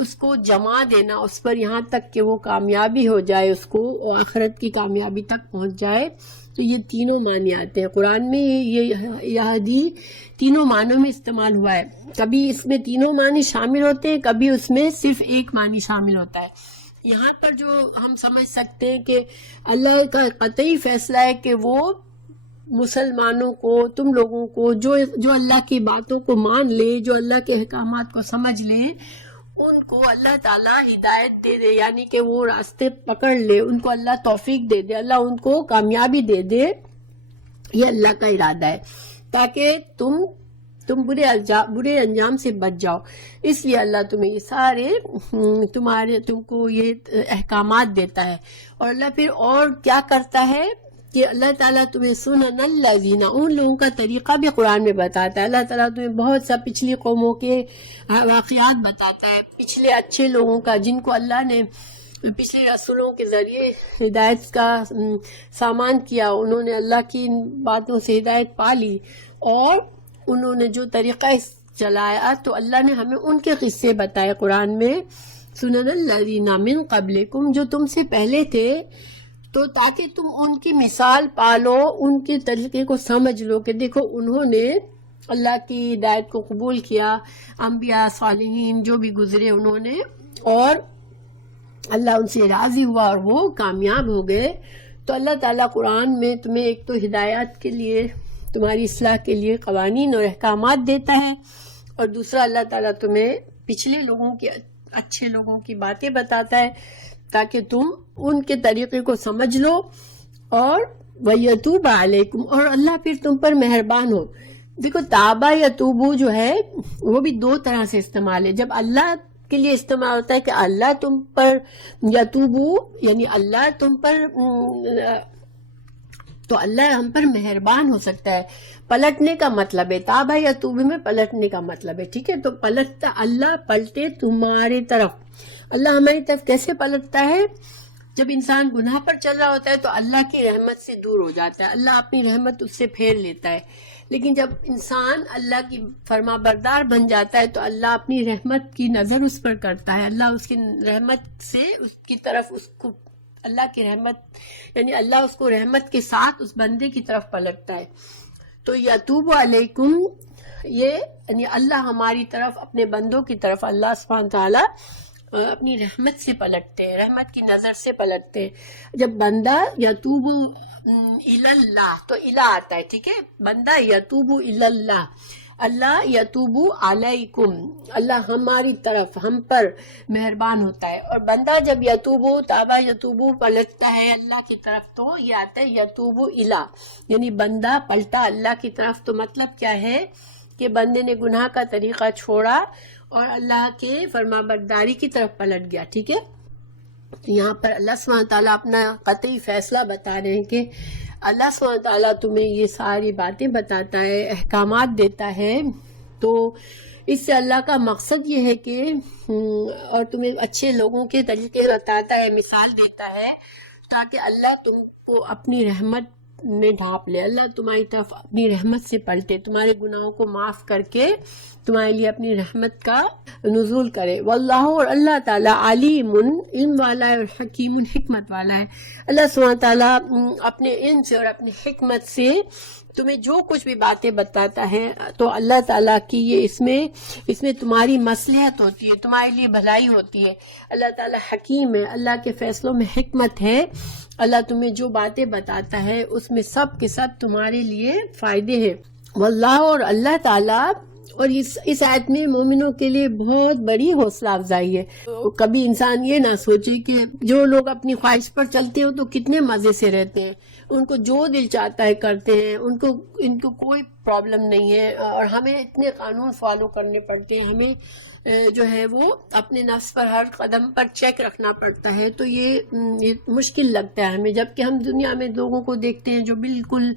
اس کو جما دینا اس پر یہاں تک کہ وہ کامیابی ہو جائے، اس کو آخرت کی کامیابی تک پہنچ جائے. تو یہ تینوں معنی آتے ہیں قرآن میں. یہ حدیث تینوں معنوں میں استعمال ہوا ہے. کبھی اس میں تینوں معنی شامل ہوتے ہیں، کبھی اس میں صرف ایک معنی شامل ہوتا ہے. یہاں پر جو ہم سمجھ سکتے ہیں کہ اللہ کا قطعی فیصلہ ہے کہ وہ مسلمانوں کو، تم لوگوں کو جو اللہ کی باتوں کو مان لے، جو اللہ کے احکامات کو سمجھ لے، ان کو اللہ تعالیٰ ہدایت دے دے، یعنی کہ وہ راستے پکڑ لے، ان کو اللہ توفیق دے دے، اللہ ان کو کامیابی دے دے. یہ اللہ کا ارادہ ہے تاکہ تم برے انجام سے بچ جاؤ. اس لیے اللہ تمہیں یہ سارے تم کو یہ احکامات دیتا ہے. اور اللہ پھر اور کیا کرتا ہے کہ اللہ تعالیٰ تمہیں سنن الذین، ان لوگوں کا طریقہ بھی قرآن میں بتاتا ہے. اللہ تعالیٰ تمہیں بہت سا پچھلی قوموں کے واقعات بتاتا ہے، پچھلے اچھے لوگوں کا، جن کو اللہ نے پچھلے رسولوں کے ذریعے ہدایت کا سامان کیا. انہوں نے اللہ کی باتوں سے ہدایت پا لی اور انہوں نے جو طریقہ چلایا، تو اللہ نے ہمیں ان کے قصے بتائے قرآن میں. سنن الذین من قبلکم، جو تم سے پہلے تھے، تو تاکہ تم ان کی مثال پالو، ان کے طریقے کو سمجھ لو کہ دیکھو انہوں نے اللہ کی ہدایت کو قبول کیا، انبیاء صالحین جو بھی گزرے انہوں نے، اور اللہ ان سے راضی ہوا اور وہ کامیاب ہو گئے. تو اللہ تعالیٰ قرآن میں تمہیں ایک تو ہدایات کے لیے، تمہاری اصلاح کے لیے قوانین اور احکامات دیتا ہے، اور دوسرا اللہ تعالیٰ تمہیں پچھلے لوگوں کی، اچھے لوگوں کی باتیں بتاتا ہے تاکہ تم ان کے طریقے کو سمجھ لو. اور وَيَتُوبَ عَلَيْكُمْ، اور اللہ پھر تم پر مہربان ہو. دیکھو تابا یتوبو جو ہے وہ بھی 2 طرح سے استعمال ہے. جب اللہ کے لیے استعمال ہوتا ہے کہ اللہ تم پر یتوبو، یعنی اللہ تم پر، تو اللہ ہم پر مہربان ہو سکتا ہے. پلٹنے کا مطلب ہے، تابا یتوب میں پلٹنے کا مطلب ہے، ٹھیک ہے. تو پلٹتا، اللہ پلٹے تمہاری طرف. اللہ ہماری طرف کیسے پلٹتا ہے؟ جب انسان گناہ پر چل رہا ہوتا ہے تو اللہ کی رحمت سے دور ہو جاتا ہے، اللہ اپنی رحمت اس سے پھیر لیتا ہے. لیکن جب انسان اللہ کی فرما بردار بن جاتا ہے تو اللہ اپنی رحمت کی نظر اس پر کرتا ہے. اللہ اس کی رحمت سے اس کی طرف، اس کو اللہ کی رحمت، یعنی اللہ اس کو رحمت کے ساتھ اس بندے کی طرف پلٹتا ہے. تو یتوب علیکم، یہ یعنی اللہ ہماری طرف، اپنے بندوں کی طرف اللہ سبحانہ تعالیٰ اپنی رحمت سے پلٹتے ہیں، رحمت کی نظر سے پلٹتے ہیں. جب بندہ یتوب الی اللہ، تو الہ آتا ہے، ٹھیک ہے. بندہ یتوب الی اللہ، اللہ یتوبو علیکم، اللہ ہماری طرف ہم پر مہربان ہوتا ہے. اور بندہ جب یتوبو تابا یتوبو پلٹتا ہے اللہ کی طرف تو یہ آتا ہے یتوبو الا، یعنی بندہ پلٹا اللہ کی طرف. تو مطلب کیا ہے کہ بندے نے گناہ کا طریقہ چھوڑا اور اللہ کے فرما برداری کی طرف پلٹ گیا. ٹھیک ہے، یہاں پر اللہ سبحانہ تعالیٰ اپنا قطعی فیصلہ بتا رہے ہیں کہ اللہ سبحانہ تعالیٰ تمہیں یہ ساری باتیں بتاتا ہے، احکامات دیتا ہے. تو اس سے اللہ کا مقصد یہ ہے کہ اور تمہیں اچھے لوگوں کے طریقے بتاتا ہے، مثال دیتا ہے، تاکہ اللہ تم کو اپنی رحمت میں ڈھانپ لے، اللہ تمہاری طرف اپنی رحمت سے پلٹے، تمہارے گناہوں کو معاف کر کے تمہارے لیے اپنی رحمت کا نزول کرے. واللہ، اور اللہ تعالیٰ علیم، علم والا ہے، اور حکیم، حکمت والا ہے. اللہ سبحانہ تعالیٰ اپنے علم سے اور اپنی حکمت سے تمہیں جو کچھ بھی باتیں بتاتا ہے تو اللہ تعالیٰ کی یہ اس میں تمہاری مصلحت ہوتی ہے، تمہارے لیے بھلائی ہوتی ہے. اللہ تعالیٰ حکیم ہے، اللہ کے فیصلوں میں حکمت ہے. اللہ تمہیں جو باتیں بتاتا ہے اس میں سب کے سب تمہارے لیے فائدے ہیں. واللہ، اور اللہ تعالیٰ، اور اس آیت میں مومنوں کے لیے بہت بڑی حوصلہ افزائی ہے. کبھی انسان یہ نہ سوچے کہ جو لوگ اپنی خواہش پر چلتے ہو تو کتنے مزے سے رہتے ہیں، ان کو جو دل چاہتا ہے کرتے ہیں، ان کو کوئی پرابلم نہیں ہے. اور ہمیں اتنے قانون فالو کرنے پڑتے ہیں، ہمیں جو ہے وہ اپنے نفس پر ہر قدم پر چیک رکھنا پڑتا ہے. تو یہ مشکل لگتا ہے ہمیں، جبکہ ہم دنیا میں لوگوں کو دیکھتے ہیں جو بالکل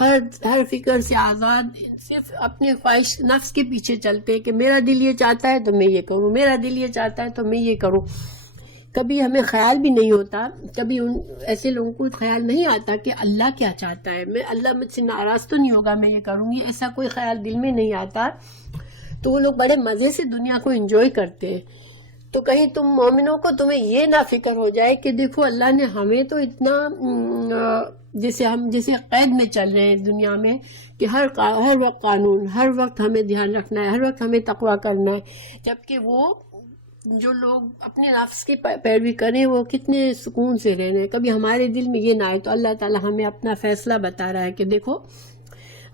ہر فکر سے آزاد، صرف اپنے خواہش نفس کے پیچھے چلتے ہیں کہ میرا دل یہ چاہتا ہے تو میں یہ کروں، میرا دل یہ چاہتا ہے تو میں یہ کروں. کبھی ہمیں خیال بھی نہیں ہوتا، کبھی ایسے لوگوں کو خیال نہیں آتا کہ اللہ کیا چاہتا ہے، اللہ مجھ سے ناراض تو نہیں ہوگا میں یہ کروں گی، ایسا کوئی خیال دل میں نہیں آتا. تو وہ لوگ بڑے مزے سے دنیا کو انجوائے کرتے ہیں. تو کہیں تم مومنوں کو تمہیں یہ نہ فکر ہو جائے کہ دیکھو اللہ نے ہمیں تو اتنا جیسے قید میں چل رہے ہیں دنیا میں کہ ہر وقت قانون، ہر وقت ہمیں دھیان رکھنا ہے، ہر وقت ہمیں تقویٰ کرنا ہے. جبکہ وہ جو لوگ اپنے نفس کی پیروی کریں وہ کتنے سکون سے رہنے ہیں. کبھی ہمارے دل میں یہ نہ آئے. تو اللہ تعالیٰ ہمیں اپنا فیصلہ بتا رہا ہے کہ دیکھو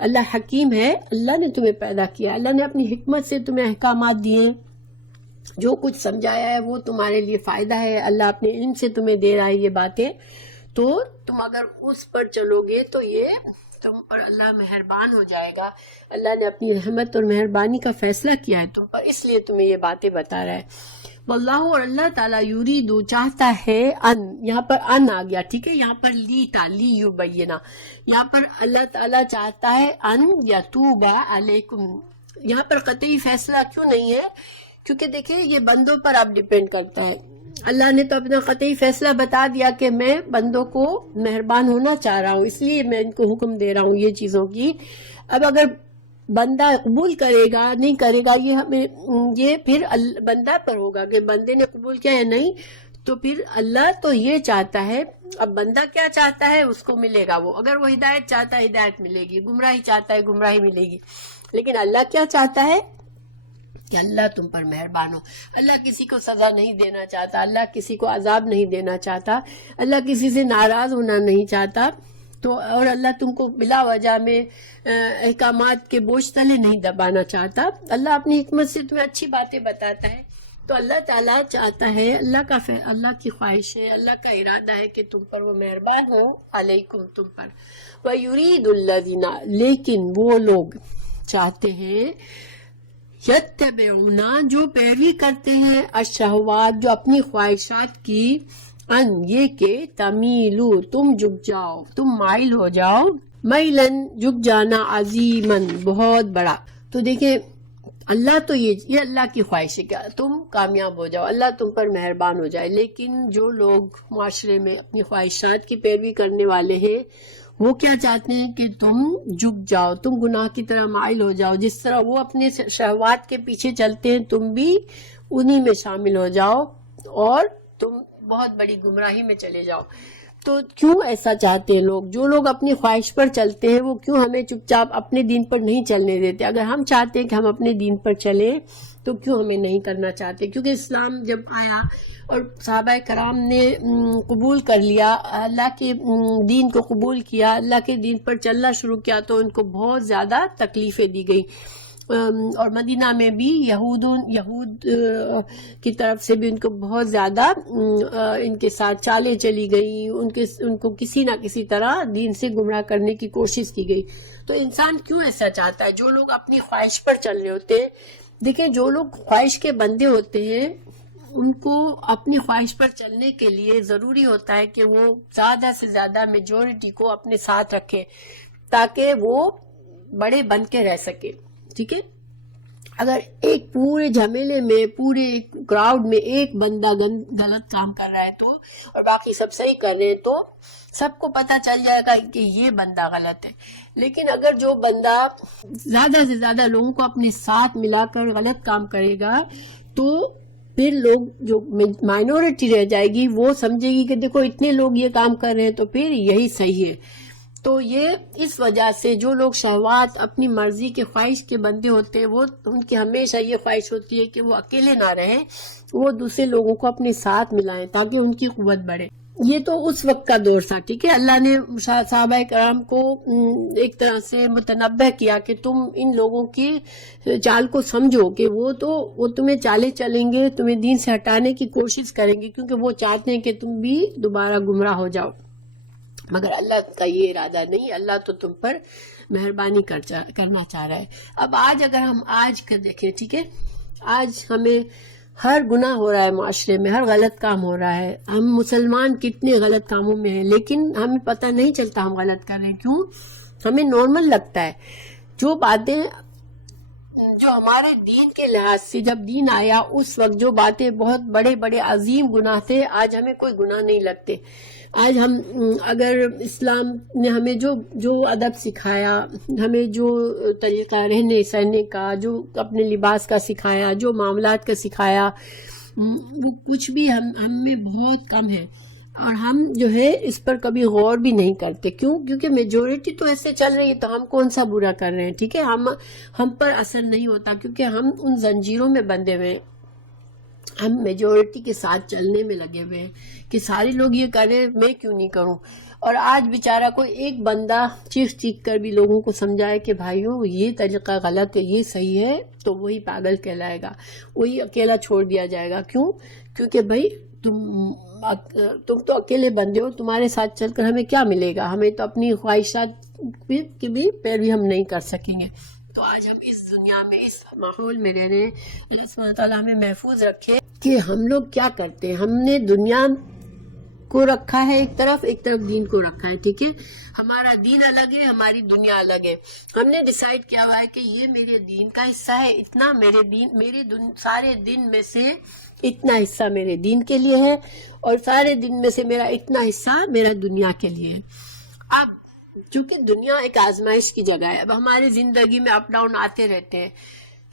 اللہ حکیم ہے، اللہ نے تمہیں پیدا کیا، اللہ نے اپنی حکمت سے تمہیں احکامات دیے، جو کچھ سمجھایا ہے وہ تمہارے لیے فائدہ ہے. اللہ اپنے علم سے تمہیں دے رہا ہے یہ باتیں. تو تم اگر اس پر چلو گے تو یہ تم پر اللہ مہربان ہو جائے گا. اللہ نے اپنی رحمت اور مہربانی کا فیصلہ کیا ہے تم پر، اس لیے تمہیں یہ باتیں بتا رہا ہے. واللہ، اور اللہ تعالیٰ یریدو چاہتا ہے ان، یہاں پر ان آ گیا. ٹھیک ہے، یہاں پر لی یبینہ، یہاں پر اللہ تعالیٰ چاہتا ہے ان یتوب علیکم. یہاں پر قطعی فیصلہ کیوں نہیں ہے؟ کیونکہ دیکھیں یہ بندوں پر اب ڈیپینڈ کرتا ہے. اللہ نے تو اپنا قطعی فیصلہ بتا دیا کہ میں بندوں کو مہربان ہونا چاہ رہا ہوں، اس لیے میں ان کو حکم دے رہا ہوں یہ چیزوں کی. اب اگر بندہ قبول کرے گا نہیں کرے گا یہ پھر بندہ پر ہوگا کہ بندے نے قبول کیا یا نہیں. تو پھر اللہ تو یہ چاہتا ہے، اب بندہ کیا چاہتا ہے اس کو ملے گا. وہ اگر وہ ہدایت چاہتا ہے ہدایت ملے گی، گمراہی چاہتا ہے گمراہی ملے گی. لیکن اللہ کیا چاہتا ہے کہ اللہ تم پر مہربان ہو. اللہ کسی کو سزا نہیں دینا چاہتا، اللہ کسی کو عذاب نہیں دینا چاہتا، اللہ کسی سے ناراض ہونا نہیں چاہتا. تو اور اللہ تم کو بلا وجہ میں احکامات کے بوجھ تلے نہیں دبانا چاہتا. اللہ اپنی حکمت سے تمہیں اچھی باتیں بتاتا ہے. تو اللہ تعالیٰ چاہتا ہے، اللہ کی خواہش ہے، اللہ کا ارادہ ہے کہ تم پر وہ مہربان ہو علیکم، تم پر. وَيُرِيدُ الَّذِينَ، لیکن وہ لوگ چاہتے ہیں، یتبعون، جو پیروی کرتے ہیں، الشہوات، جو اپنی خواہشات کی، ان، یہ کہ تمیلو، تم جھک جاؤ، تم مائل ہو جاؤ، میلن، جھک جانا، عظیمن، بہت بڑا. تو دیکھیں اللہ تو یہ اللہ کی خواہش ہے کہ تم کامیاب ہو جاؤ، اللہ تم پر مہربان ہو جائے. لیکن جو لوگ معاشرے میں اپنی خواہشات کی پیروی کرنے والے ہیں وہ کیا چاہتے ہیں کہ تم جھک جاؤ، تم گناہ کی طرح مائل ہو جاؤ. جس طرح وہ اپنے شہوات کے پیچھے چلتے ہیں تم بھی انہی میں شامل ہو جاؤ اور تم بہت بڑی گمراہی میں چلے جاؤ. تو کیوں ایسا چاہتے ہیں لوگ؟ جو لوگ اپنی خواہش پر چلتے ہیں وہ کیوں ہمیں چپ چاپ اپنے دین پر نہیں چلنے دیتے؟ اگر ہم چاہتے ہیں کہ ہم اپنے دین پر چلیں تو کیوں ہمیں نہیں کرنا چاہتے؟ کیونکہ اسلام جب آیا اور صحابہ کرام نے قبول کر لیا، اللہ کے دین کو قبول کیا، اللہ کے دین پر چلنا شروع کیا، تو ان کو بہت زیادہ تکلیفیں دی گئی. اور مدینہ میں بھی یہود کی طرف سے بھی ان کو بہت زیادہ ان کے ساتھ چالیں چلی گئی، ان کو کسی نہ کسی طرح دین سے گمراہ کرنے کی کوشش کی گئی۔ تو انسان کیوں ایسا چاہتا ہے؟ جو لوگ اپنی خواہش پر چل رہے ہوتے ہیں، دیکھیں جو لوگ خواہش کے بندے ہوتے ہیں ان کو اپنی خواہش پر چلنے کے لیے ضروری ہوتا ہے کہ وہ زیادہ سے زیادہ میجورٹی کو اپنے ساتھ رکھے تاکہ وہ بڑے بن کے رہ سکے، ٹھیک ہے؟ اگر ایک پورے جھمیلے میں، پورے کراؤڈ میں ایک بندہ غلط کام کر رہا ہے تو اور باقی سب صحیح کر رہے ہیں تو سب کو پتہ چل جائے گا کہ یہ بندہ غلط ہے۔ لیکن اگر جو بندہ زیادہ سے زیادہ لوگوں کو اپنے ساتھ ملا کر غلط کام کرے گا تو پھر لوگ، جو مائنورٹی رہ جائے گی، وہ سمجھے گی کہ دیکھو اتنے لوگ یہ کام کر رہے ہیں تو پھر یہی صحیح ہے۔ تو یہ اس وجہ سے جو لوگ شہوات، اپنی مرضی کے خواہش کے بندے ہوتے ہیں، وہ ان کی ہمیشہ یہ خواہش ہوتی ہے کہ وہ اکیلے نہ رہیں، وہ دوسرے لوگوں کو اپنے ساتھ ملائیں تاکہ ان کی قوت بڑھے۔ یہ تو اس وقت کا دور تھا، ٹھیک ہے؟ اللہ نے صحابہ کرام کو ایک طرح سے متنبہ کیا کہ تم ان لوگوں کی چال کو سمجھو کہ وہ تمہیں چالیں چلیں گے، تمہیں دین سے ہٹانے کی کوشش کریں گے، کیونکہ وہ چاہتے ہیں کہ تم بھی دوبارہ گمراہ ہو جاؤ، مگر اللہ کا یہ ارادہ نہیں۔ اللہ تو تم پر مہربانی کرنا چاہ رہا ہے۔ اب اگر ہم آج کا دیکھیں، ٹھیک ہے، آج ہمیں ہر گناہ ہو رہا ہے، معاشرے میں ہر غلط کام ہو رہا ہے، ہم مسلمان کتنے غلط کاموں میں ہیں لیکن ہمیں پتہ نہیں چلتا ہم غلط کر رہے ہیں۔ کیوں؟ ہمیں نارمل لگتا ہے جو باتیں، جو ہمارے دین کے لحاظ سے جب دین آیا اس وقت جو باتیں بہت بڑے بڑے عظیم گناہ تھے، آج ہمیں کوئی گناہ نہیں لگتے۔ آج ہم اگر اسلام نے ہمیں جو ادب سکھایا، ہمیں جو طریقہ رہنے سہنے کا، جو اپنے لباس کا سکھایا، جو معاملات کا سکھایا، وہ کچھ بھی ہم میں بہت کم ہے، اور ہم جو ہے اس پر کبھی غور بھی نہیں کرتے۔ کیوں؟ کیونکہ میجورٹی تو ایسے چل رہی ہے تو ہم کون سا برا کر رہے ہیں، ٹھیک ہے؟ ہم پر اثر نہیں ہوتا کیونکہ ہم ان زنجیروں میں بندھے ہوئے ہیں، ہم میجورٹی کے ساتھ چلنے میں لگے ہوئے ہیں کہ سارے لوگ یہ کر رہے ہیں، میں کیوں نہیں کروں؟ اور آج بیچارہ کوئی ایک بندہ چیخ کر بھی لوگوں کو سمجھائے کہ بھائیو یہ طریقہ غلط ہے، یہ صحیح ہے، تو وہی پاگل کہلائے گا، وہی اکیلا چھوڑ دیا جائے گا۔ کیوں؟ کیونکہ بھائی تم تو اکیلے بندے ہو، تمہارے ساتھ چل کر ہمیں کیا ملے گا؟ ہمیں تو اپنی خواہشات کی بھی پیروی ہم نہیں کر سکیں گے۔ تو آج ہم اس دنیا میں، اس ماحول میں رہ رہے ہیں۔ اللہ سبحانہ تعالیٰ ہمیں محفوظ رکھے کہ ہم لوگ کیا کرتے ہیں۔ ہم نے دنیا کو رکھا ہے ایک طرف دین کو رکھا ہے، ٹھیک ہے؟ ہمارا دین الگ ہے، ہماری دنیا الگ ہے۔ ہم نے ڈیسائیڈ کیا ہوا ہے کہ یہ میرے دین کا حصہ ہے، اتنا میرے سارے دن میں سے اتنا حصہ میرے دین کے لیے ہے، اور سارے دن میں سے میرا اتنا حصہ میرا دنیا کے لیے ہے۔ اب چونکہ دنیا ایک آزمائش کی جگہ ہے، اب ہماری زندگی میں اپ ڈاؤن آتے رہتے ہیں۔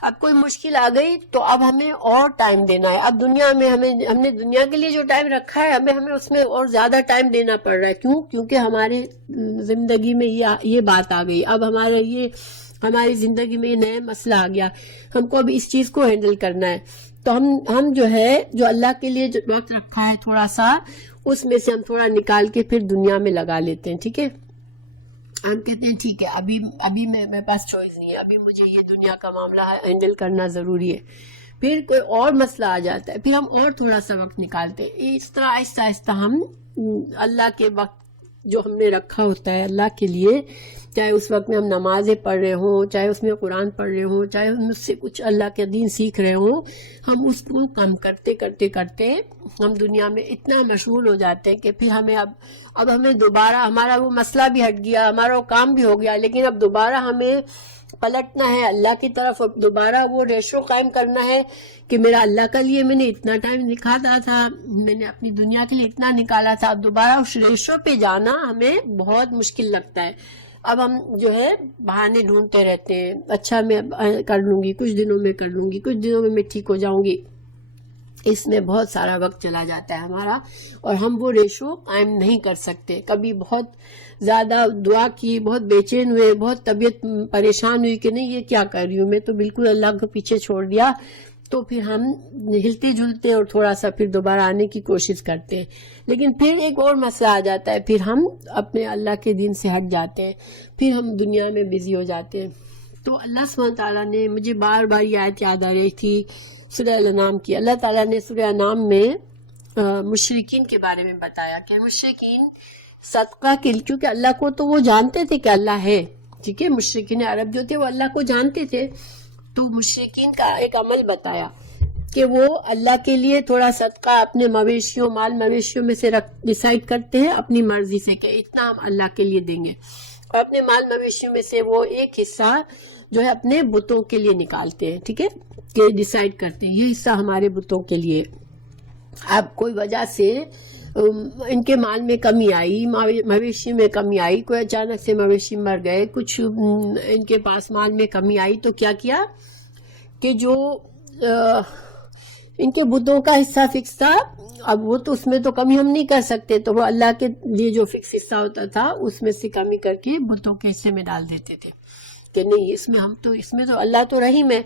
اب کوئی مشکل آ گئی تو اب ہمیں اور ٹائم دینا ہے۔ اب دنیا میں ہم نے دنیا کے لیے جو ٹائم رکھا ہے، ہمیں اس میں اور زیادہ ٹائم دینا پڑ رہا ہے۔ کیوں؟ کیونکہ ہماری زندگی میں یہ بات آ گئی، اب ہماری زندگی میں یہ نیا مسئلہ آ گیا، ہم کو اب اس چیز کو ہینڈل کرنا ہے۔ تو ہم جو اللہ کے لیے جو وقت رکھا ہے تھوڑا سا، اس میں سے ہم تھوڑا نکال کے پھر دنیا میں لگا لیتے ہیں، ٹھیک ہے؟ ہم کہتے ہیں ٹھیک ہے، ابھی میرے پاس چوائس نہیں ہے، ابھی مجھے یہ دنیا کا معاملہ ہینڈل کرنا ضروری ہے۔ پھر کوئی اور مسئلہ آ جاتا ہے، پھر ہم اور تھوڑا سا وقت نکالتے ہیں۔ اس طرح آہستہ آہستہ ہم اللہ کے وقت جو ہم نے رکھا ہوتا ہے اللہ کے لیے، چاہے اس وقت میں ہم نمازیں پڑھ رہے ہوں، چاہے اس میں قرآن پڑھ رہے ہوں، چاہے ہم اس سے کچھ اللہ کے دین سیکھ رہے ہوں، ہم اس کو کم کرتے ہم دنیا میں اتنا مشغول ہو جاتے ہیں کہ پھر اب ہمیں دوبارہ، ہمارا وہ مسئلہ بھی ہٹ گیا، ہمارا وہ کام بھی ہو گیا، لیکن اب دوبارہ ہمیں پلٹنا ہے اللہ کی طرف، اب دوبارہ وہ ریشو قائم کرنا ہے کہ میرا اللہ کے لیے میں نے اتنا ٹائم نکالا تھا، میں نے اپنی دنیا کے لیے اتنا نکالا تھا، اب دوبارہ اس ریشو پہ جانا ہمیں بہت مشکل لگتا ہے۔ اب ہم جو ہے بہانے ڈھونڈتے رہتے ہیں، اچھا میں کر لوں گی، کچھ دنوں میں کر لوں گی، کچھ دنوں میں ٹھیک ہو جاؤں گی۔ اس میں بہت سارا وقت چلا جاتا ہے ہمارا، اور ہم وہ ریشو قائم نہیں کر سکتے۔ کبھی بہت زیادہ دعا کی، بہت بے چین ہوئے، بہت طبیعت پریشان ہوئی کہ نہیں یہ کیا کر رہی ہوں میں، تو بالکل اللہ کو پیچھے چھوڑ دیا، تو پھر ہم ہلتے جلتے اور تھوڑا سا پھر دوبارہ آنے کی کوشش کرتے ہیں، لیکن پھر ایک اور مسئلہ آ جاتا ہے، پھر ہم اپنے اللہ کے دین سے ہٹ جاتے ہیں، پھر ہم دنیا میں بزی ہو جاتے ہیں۔ تو اللہ سبحانہ تعالیٰ نے مجھے بار بار یہ آیت یاد آ رہی تھی سورہ الانعام کی. اللہ تعالیٰ نے سورہ انعام میں مشرکین کے بارے میں بتایا کہ مشرکین صدقہ کے، کیونکہ اللہ کو تو وہ جانتے تھے کہ اللہ ہے، ٹھیک ہے، مشرکین عرب جو تھے وہ اللہ کو جانتے تھے. تو مشرکین کا ایک عمل بتایا کہ وہ اللہ کے لیے تھوڑا صدقہ اپنے مویشیوں، مال مویشیوں میں سے ڈیسائیڈ کرتے ہیں اپنی مرضی سے کہ اتنا ہم اللہ کے لیے دیں گے، اور اپنے مال مویشیوں میں سے وہ ایک حصہ جو ہے اپنے بتوں کے لیے نکالتے ہیں، ٹھیک ہے، کہ ڈیسائیڈ کرتے ہیں یہ حصہ ہمارے بتوں کے لیے. اب کوئی وجہ سے ان کے مال میں کمی آئی، مویشی میں کمی آئی، کوئی اچانک سے مویشی مر گئے، کچھ ان کے پاس مال میں کمی آئی، تو کیا کیا کہ جو ان کے بتوں کا حصہ فکس تھا، اب وہ تو اس میں تو کمی ہم نہیں کر سکتے، تو وہ اللہ کے لیے جو فکس حصہ ہوتا تھا اس میں سے کمی کر کے بتوں کے حصے میں ڈال دیتے تھے کہ نہیں اس میں تو اللہ تو رحیم ہے،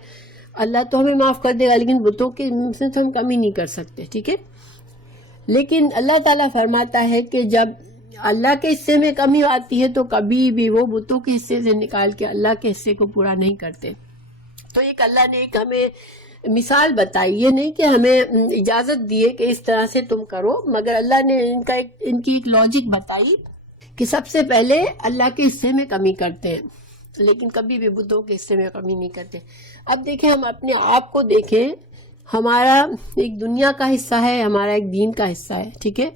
اللہ تو ہمیں معاف کر دے گا، لیکن بتوں کے سے تو ہم کمی نہیں کر سکتے، ٹھیک ہے. لیکن اللہ تعالیٰ فرماتا ہے کہ جب اللہ کے حصے میں کمی آتی ہے تو کبھی بھی وہ بتوں کے حصے سے نکال کے اللہ کے حصے کو پورا نہیں کرتے. تو ایک اللہ نے ایک ہمیں مثال بتائی، یہ نہیں کہ ہمیں اجازت دیے کہ اس طرح سے تم کرو، مگر اللہ نے ان کی ایک لاجک بتائی کہ سب سے پہلے اللہ کے حصے میں کمی کرتے ہیں، لیکن کبھی بھی بتوں کے حصے میں کمی نہیں کرتے. اب دیکھیں، ہم اپنے آپ کو دیکھیں، ہمارا ایک دنیا کا حصہ ہے، ہمارا ایک دین کا حصہ ہے، ٹھیک ہے.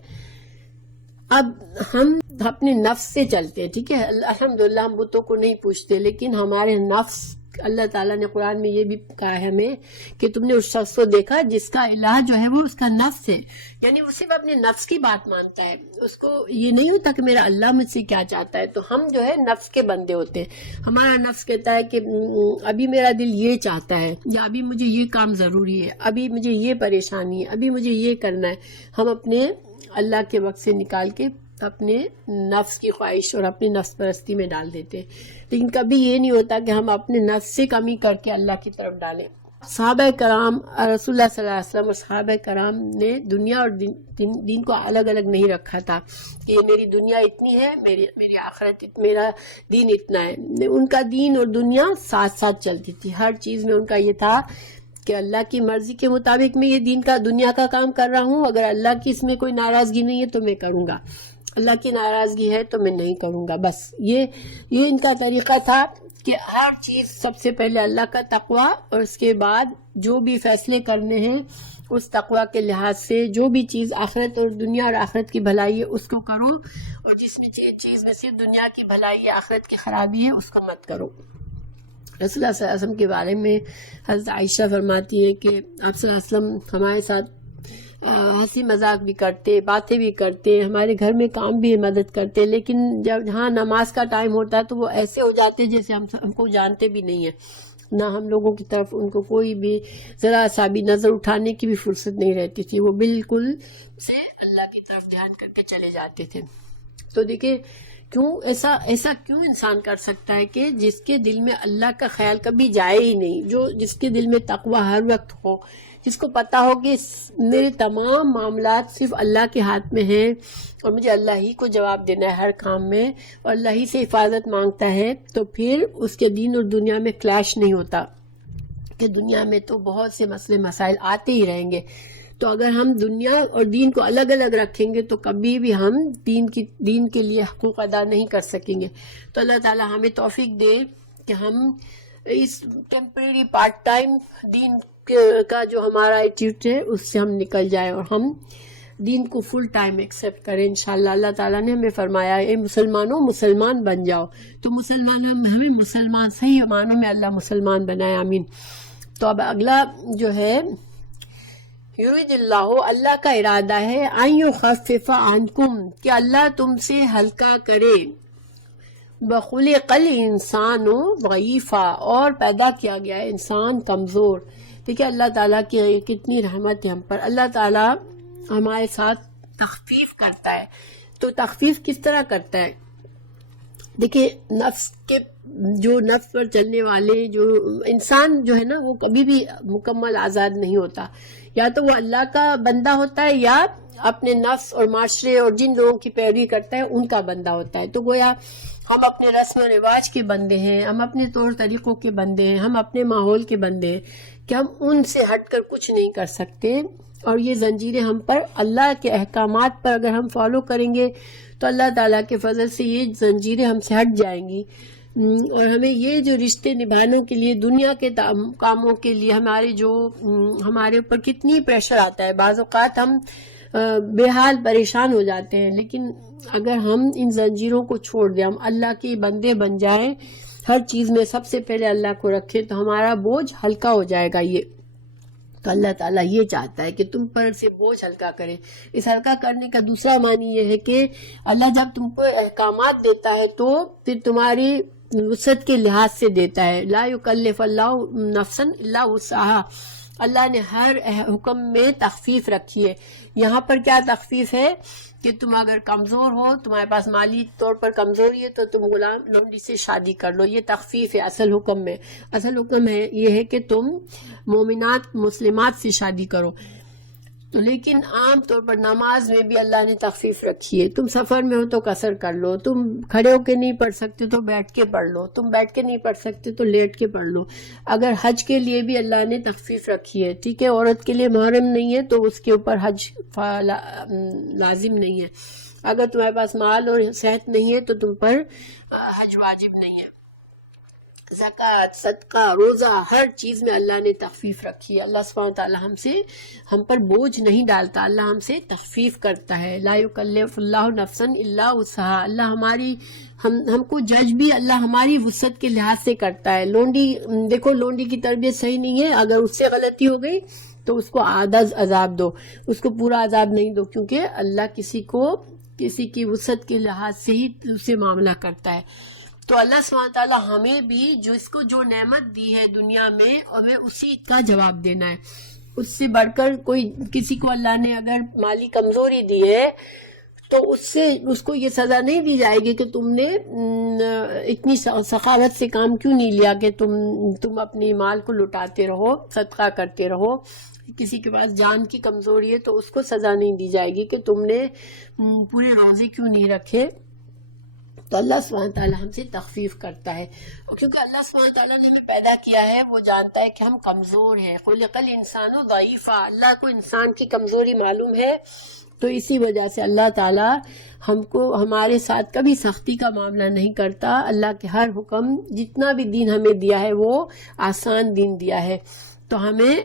اب ہم اپنے نفس سے چلتے ہیں، ٹھیک ہے، الحمدللہ ہم بتوں کو نہیں پوچھتے، لیکن ہمارے نفس، اللہ تعالیٰ نے قرآن میں یہ بھی کہا ہے ہمیں کہ تم نے اس شخص کو دیکھا جس کا الہ جو ہے وہ اس کا نفس ہے، یعنی وہ صرف اپنے نفس کی بات مانتا ہے، اس کو یہ نہیں ہوتا کہ میرا اللہ مجھ سے کیا چاہتا ہے. تو ہم جو ہے نفس کے بندے ہوتے ہیں، ہمارا نفس کہتا ہے کہ ابھی میرا دل یہ چاہتا ہے، یا ابھی مجھے یہ کام ضروری ہے، ابھی مجھے یہ پریشانی ہے، ابھی مجھے یہ کرنا ہے. ہم اپنے اللہ کے وقت سے نکال کے اپنے نفس کی خواہش اور اپنی نفس پرستی میں ڈال دیتے ہیں، لیکن کبھی یہ نہیں ہوتا کہ ہم اپنے نفس سے کمی کر کے اللہ کی طرف ڈالیں. صحابہ کرام، رسول اللہ صلی اللہ علیہ وسلم اور صحابہ کرام نے دنیا اور دین کو الگ الگ نہیں رکھا تھا کہ یہ میری دنیا اتنی ہے، میری آخرت، میرا دین اتنا ہے. ان کا دین اور دنیا ساتھ ساتھ چلتی تھی، ہر چیز میں ان کا یہ تھا کہ اللہ کی مرضی کے مطابق میں یہ دنیا کا کام کر رہا ہوں، اگر اللہ کی اس میں کوئی ناراضگی نہیں ہے تو میں کروں گا، اللہ کی ناراضگی ہے تو میں نہیں کروں گا. بس یہ ان کا طریقہ تھا کہ ہر چیز سب سے پہلے اللہ کا تقوی، اور اس کے بعد جو بھی فیصلے کرنے ہیں اس تقوی کے لحاظ سے، جو بھی چیز آخرت اور دنیا اور آخرت کی بھلائی ہے اس کو کرو، اور جس میں چیز میں صرف دنیا کی بھلائی ہے، آخرت کی خرابی ہے، اس کو مت کرو. رسول اللہ صلی اللہ علیہ وسلم کے بارے میں حضرت عائشہ فرماتی ہے کہ آپ صلی اللہ علیہ وسلم ہمارے ساتھ ہنسی مذاق بھی کرتے، باتیں بھی کرتے، ہمارے گھر میں کام بھی مدد کرتے، لیکن جب جہاں نماز کا ٹائم ہوتا ہے تو وہ ایسے ہو جاتے جیسے ہم کو جانتے بھی نہیں ہیں، نہ ہم لوگوں کی طرف ان کو کوئی بھی ذرا سا بھی نظر اٹھانے کی بھی فرصت نہیں رہتی تھی، وہ بالکل سے اللہ کی طرف دھیان کر کے چلے جاتے تھے. تو دیکھیں کیوں ایسا کیوں انسان کر سکتا ہے کہ جس کے دل میں اللہ کا خیال کبھی جائے ہی نہیں، جس کے دل میں تقوی ہر وقت ہو، جس کو پتا ہو کہ میرے تمام معاملات صرف اللہ کے ہاتھ میں ہیں اور مجھے اللہ ہی کو جواب دینا ہے ہر کام میں، اور اللہ ہی سے حفاظت مانگتا ہے، تو پھر اس کے دین اور دنیا میں کلیش نہیں ہوتا کہ دنیا میں تو بہت سے مسئلے مسائل آتے ہی رہیں گے. تو اگر ہم دنیا اور دین کو الگ الگ رکھیں گے تو کبھی بھی ہم دین کے لیے حقوق ادا نہیں کر سکیں گے. تو اللہ تعالی ہمیں توفیق دے کہ ہم اس ٹیمپریری پارٹ ٹائم دین کا جو ہمارا ایٹیٹیوڈ ہے اس سے ہم نکل جائیں اور ہم دین کو فل ٹائم ایکسیپٹ کریں انشاءاللہ. اللہ تعالیٰ نے ہمیں فرمایا اے مسلمانوں مسلمان بن جاؤ، تو ہمیں مسلمان صحیح معنوں میں اللہ مسلمان بنائے، آمین. تو اب اگلا جو ہے یرید اللہ کا ارادہ ہے ان یخفف عنکم، کہ اللہ تم سے ہلکا کرے، بخلق الانسان ضعیفا، اور پیدا کیا گیا ہے انسان کمزور. دیکھیں اللہ تعالیٰ کی کتنی رحمت ہے ہم پر، اللہ تعالیٰ ہمارے ساتھ تخفیف کرتا ہے. تو تخفیف کس طرح کرتا ہے؟ دیکھیں نفس پر چلنے والے جو انسان جو ہے نا وہ کبھی بھی مکمل آزاد نہیں ہوتا، یا تو وہ اللہ کا بندہ ہوتا ہے یا اپنے نفس اور معاشرے اور جن لوگوں کی پیروی کرتا ہے ان کا بندہ ہوتا ہے. تو گویا ہم اپنے رسم و رواج کے بندے ہیں، ہم اپنے طور طریقوں کے بندے ہیں، ہم اپنے ماحول کے بندے ہیں کہ ہم ان سے ہٹ کر کچھ نہیں کر سکتے. اور یہ زنجیریں ہم پر، اللہ کے احکامات پر اگر ہم فالو کریں گے تو اللہ تعالیٰ کے فضل سے یہ زنجیریں ہم سے ہٹ جائیں گی. اور ہمیں یہ جو رشتے نبھانے کے لیے، دنیا کے کاموں کے لیے ہمارے اوپر کتنی پریشر آتا ہے، بعض اوقات ہم بے حال پریشان ہو جاتے ہیں، لیکن اگر ہم ان زنجیروں کو چھوڑ دیں، ہم اللہ کے بندے بن جائیں، ہر چیز میں سب سے پہلے اللہ کو رکھیں، تو ہمارا بوجھ ہلکا ہو جائے گا. تو اللہ تعالیٰ یہ چاہتا ہے کہ تم پر سے بوجھ ہلکا کرے. اس ہلکا کرنے کا دوسرا معنی یہ ہے کہ اللہ جب تم کو احکامات دیتا ہے تو پھر تمہاری وسعت کے لحاظ سے دیتا ہے. لا یکلف اللہ نفسا الا وسعہا. اللہ نے ہر حکم میں تخفیف رکھی ہے. یہاں پر کیا تخفیف ہے کہ تم اگر کمزور ہو، تمہارے پاس مالی طور پر کمزوری ہے، تو تم غلام لونڈی سے شادی کر لو. یہ تخفیف ہے اصل حکم میں. اصل حکم ہے یہ ہے کہ تم مومنات مسلمات سے شادی کرو. تو لیکن عام طور پر نماز میں بھی اللہ نے تخفیف رکھی ہے. تم سفر میں ہو تو قصر کر لو، تم کھڑے ہو کے نہیں پڑھ سکتے تو بیٹھ کے پڑھ لو، تم بیٹھ کے نہیں پڑھ سکتے تو لیٹ کے پڑھ لو. اگر حج کے لیے بھی اللہ نے تخفیف رکھی ہے، ٹھیک ہے، عورت کے لیے محرم نہیں ہے تو اس کے اوپر حج لازم نہیں ہے. اگر تمہارے پاس مال اور صحت نہیں ہے تو تم پر حج واجب نہیں ہے. زکوٰۃ، صدقہ، روزہ، ہر چیز میں اللہ نے تخفیف رکھی ہے. اللہ سبحانہ تعالیٰ ہم پر بوجھ نہیں ڈالتا، اللہ ہم سے تخفیف کرتا ہے. لا یکلف اللہ نفسا الا وسعہا. اللہ ہم کو جج بھی اللہ ہماری وسعت کے لحاظ سے کرتا ہے. دیکھو لونڈی کی تربیت صحیح نہیں ہے، اگر اس سے غلطی ہو گئی تو اس کو آدھا عذاب دو، اس کو پورا عذاب نہیں دو، کیونکہ اللہ کسی کی وسعت کے لحاظ سے ہی اسے معاملہ کرتا ہے. تو اللہ سبحانہ تعالیٰ ہمیں بھی جو نعمت دی ہے دنیا میں، ہمیں اسی کا جواب دینا ہے. اس سے بڑھ کر کسی کو اللہ نے اگر مالی کمزوری دی ہے تو اس کو یہ سزا نہیں دی جائے گی کہ تم نے اتنی سخاوت سے کام کیوں نہیں لیا کہ تم اپنی مال کو لٹاتے رہو، صدقہ کرتے رہو. کسی کے پاس جان کی کمزوری ہے تو اس کو سزا نہیں دی جائے گی کہ تم نے پورے روزے کیوں نہیں رکھے. تو اللہ سبحانہ تعالیٰ ہم سے تخفیف کرتا ہے، کیونکہ اللہ سبحانہ تعالیٰ نے ہمیں پیدا کیا ہے، وہ جانتا ہے کہ ہم کمزور ہیں. خلق الانسان ضعیفا. اللہ کو انسان کی کمزوری معلوم ہے، تو اسی وجہ سے اللہ تعالیٰ ہمارے ساتھ کبھی سختی کا معاملہ نہیں کرتا. اللہ کے ہر حکم، جتنا بھی دین ہمیں دیا ہے وہ آسان دین دیا ہے. تو ہمیں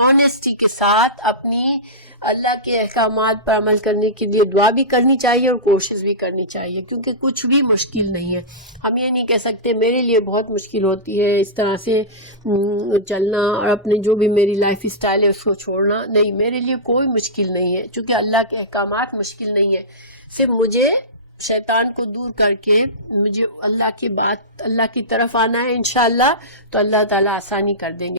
آنیسٹی کے ساتھ اپنی اللہ کے احکامات پر عمل کرنے کے لیے دعا بھی کرنی چاہیے اور کوشش بھی کرنی چاہیے، کیونکہ کچھ بھی مشکل نہیں ہے. ہم یہ نہیں کہہ سکتے میرے لیے بہت مشکل ہوتی ہے اس طرح سے چلنا اور اپنے جو بھی میری لائف اسٹائل ہے اس کو چھوڑنا. نہیں، میرے لیے کوئی مشکل نہیں ہے، چونکہ اللہ کے احکامات مشکل نہیں ہے. صرف مجھے شیطان کو دور کر کے مجھے اللہ کی طرف آنا ہے انشاءاللہ، تو اللہ تعالیٰ آسانی کر دیں گے.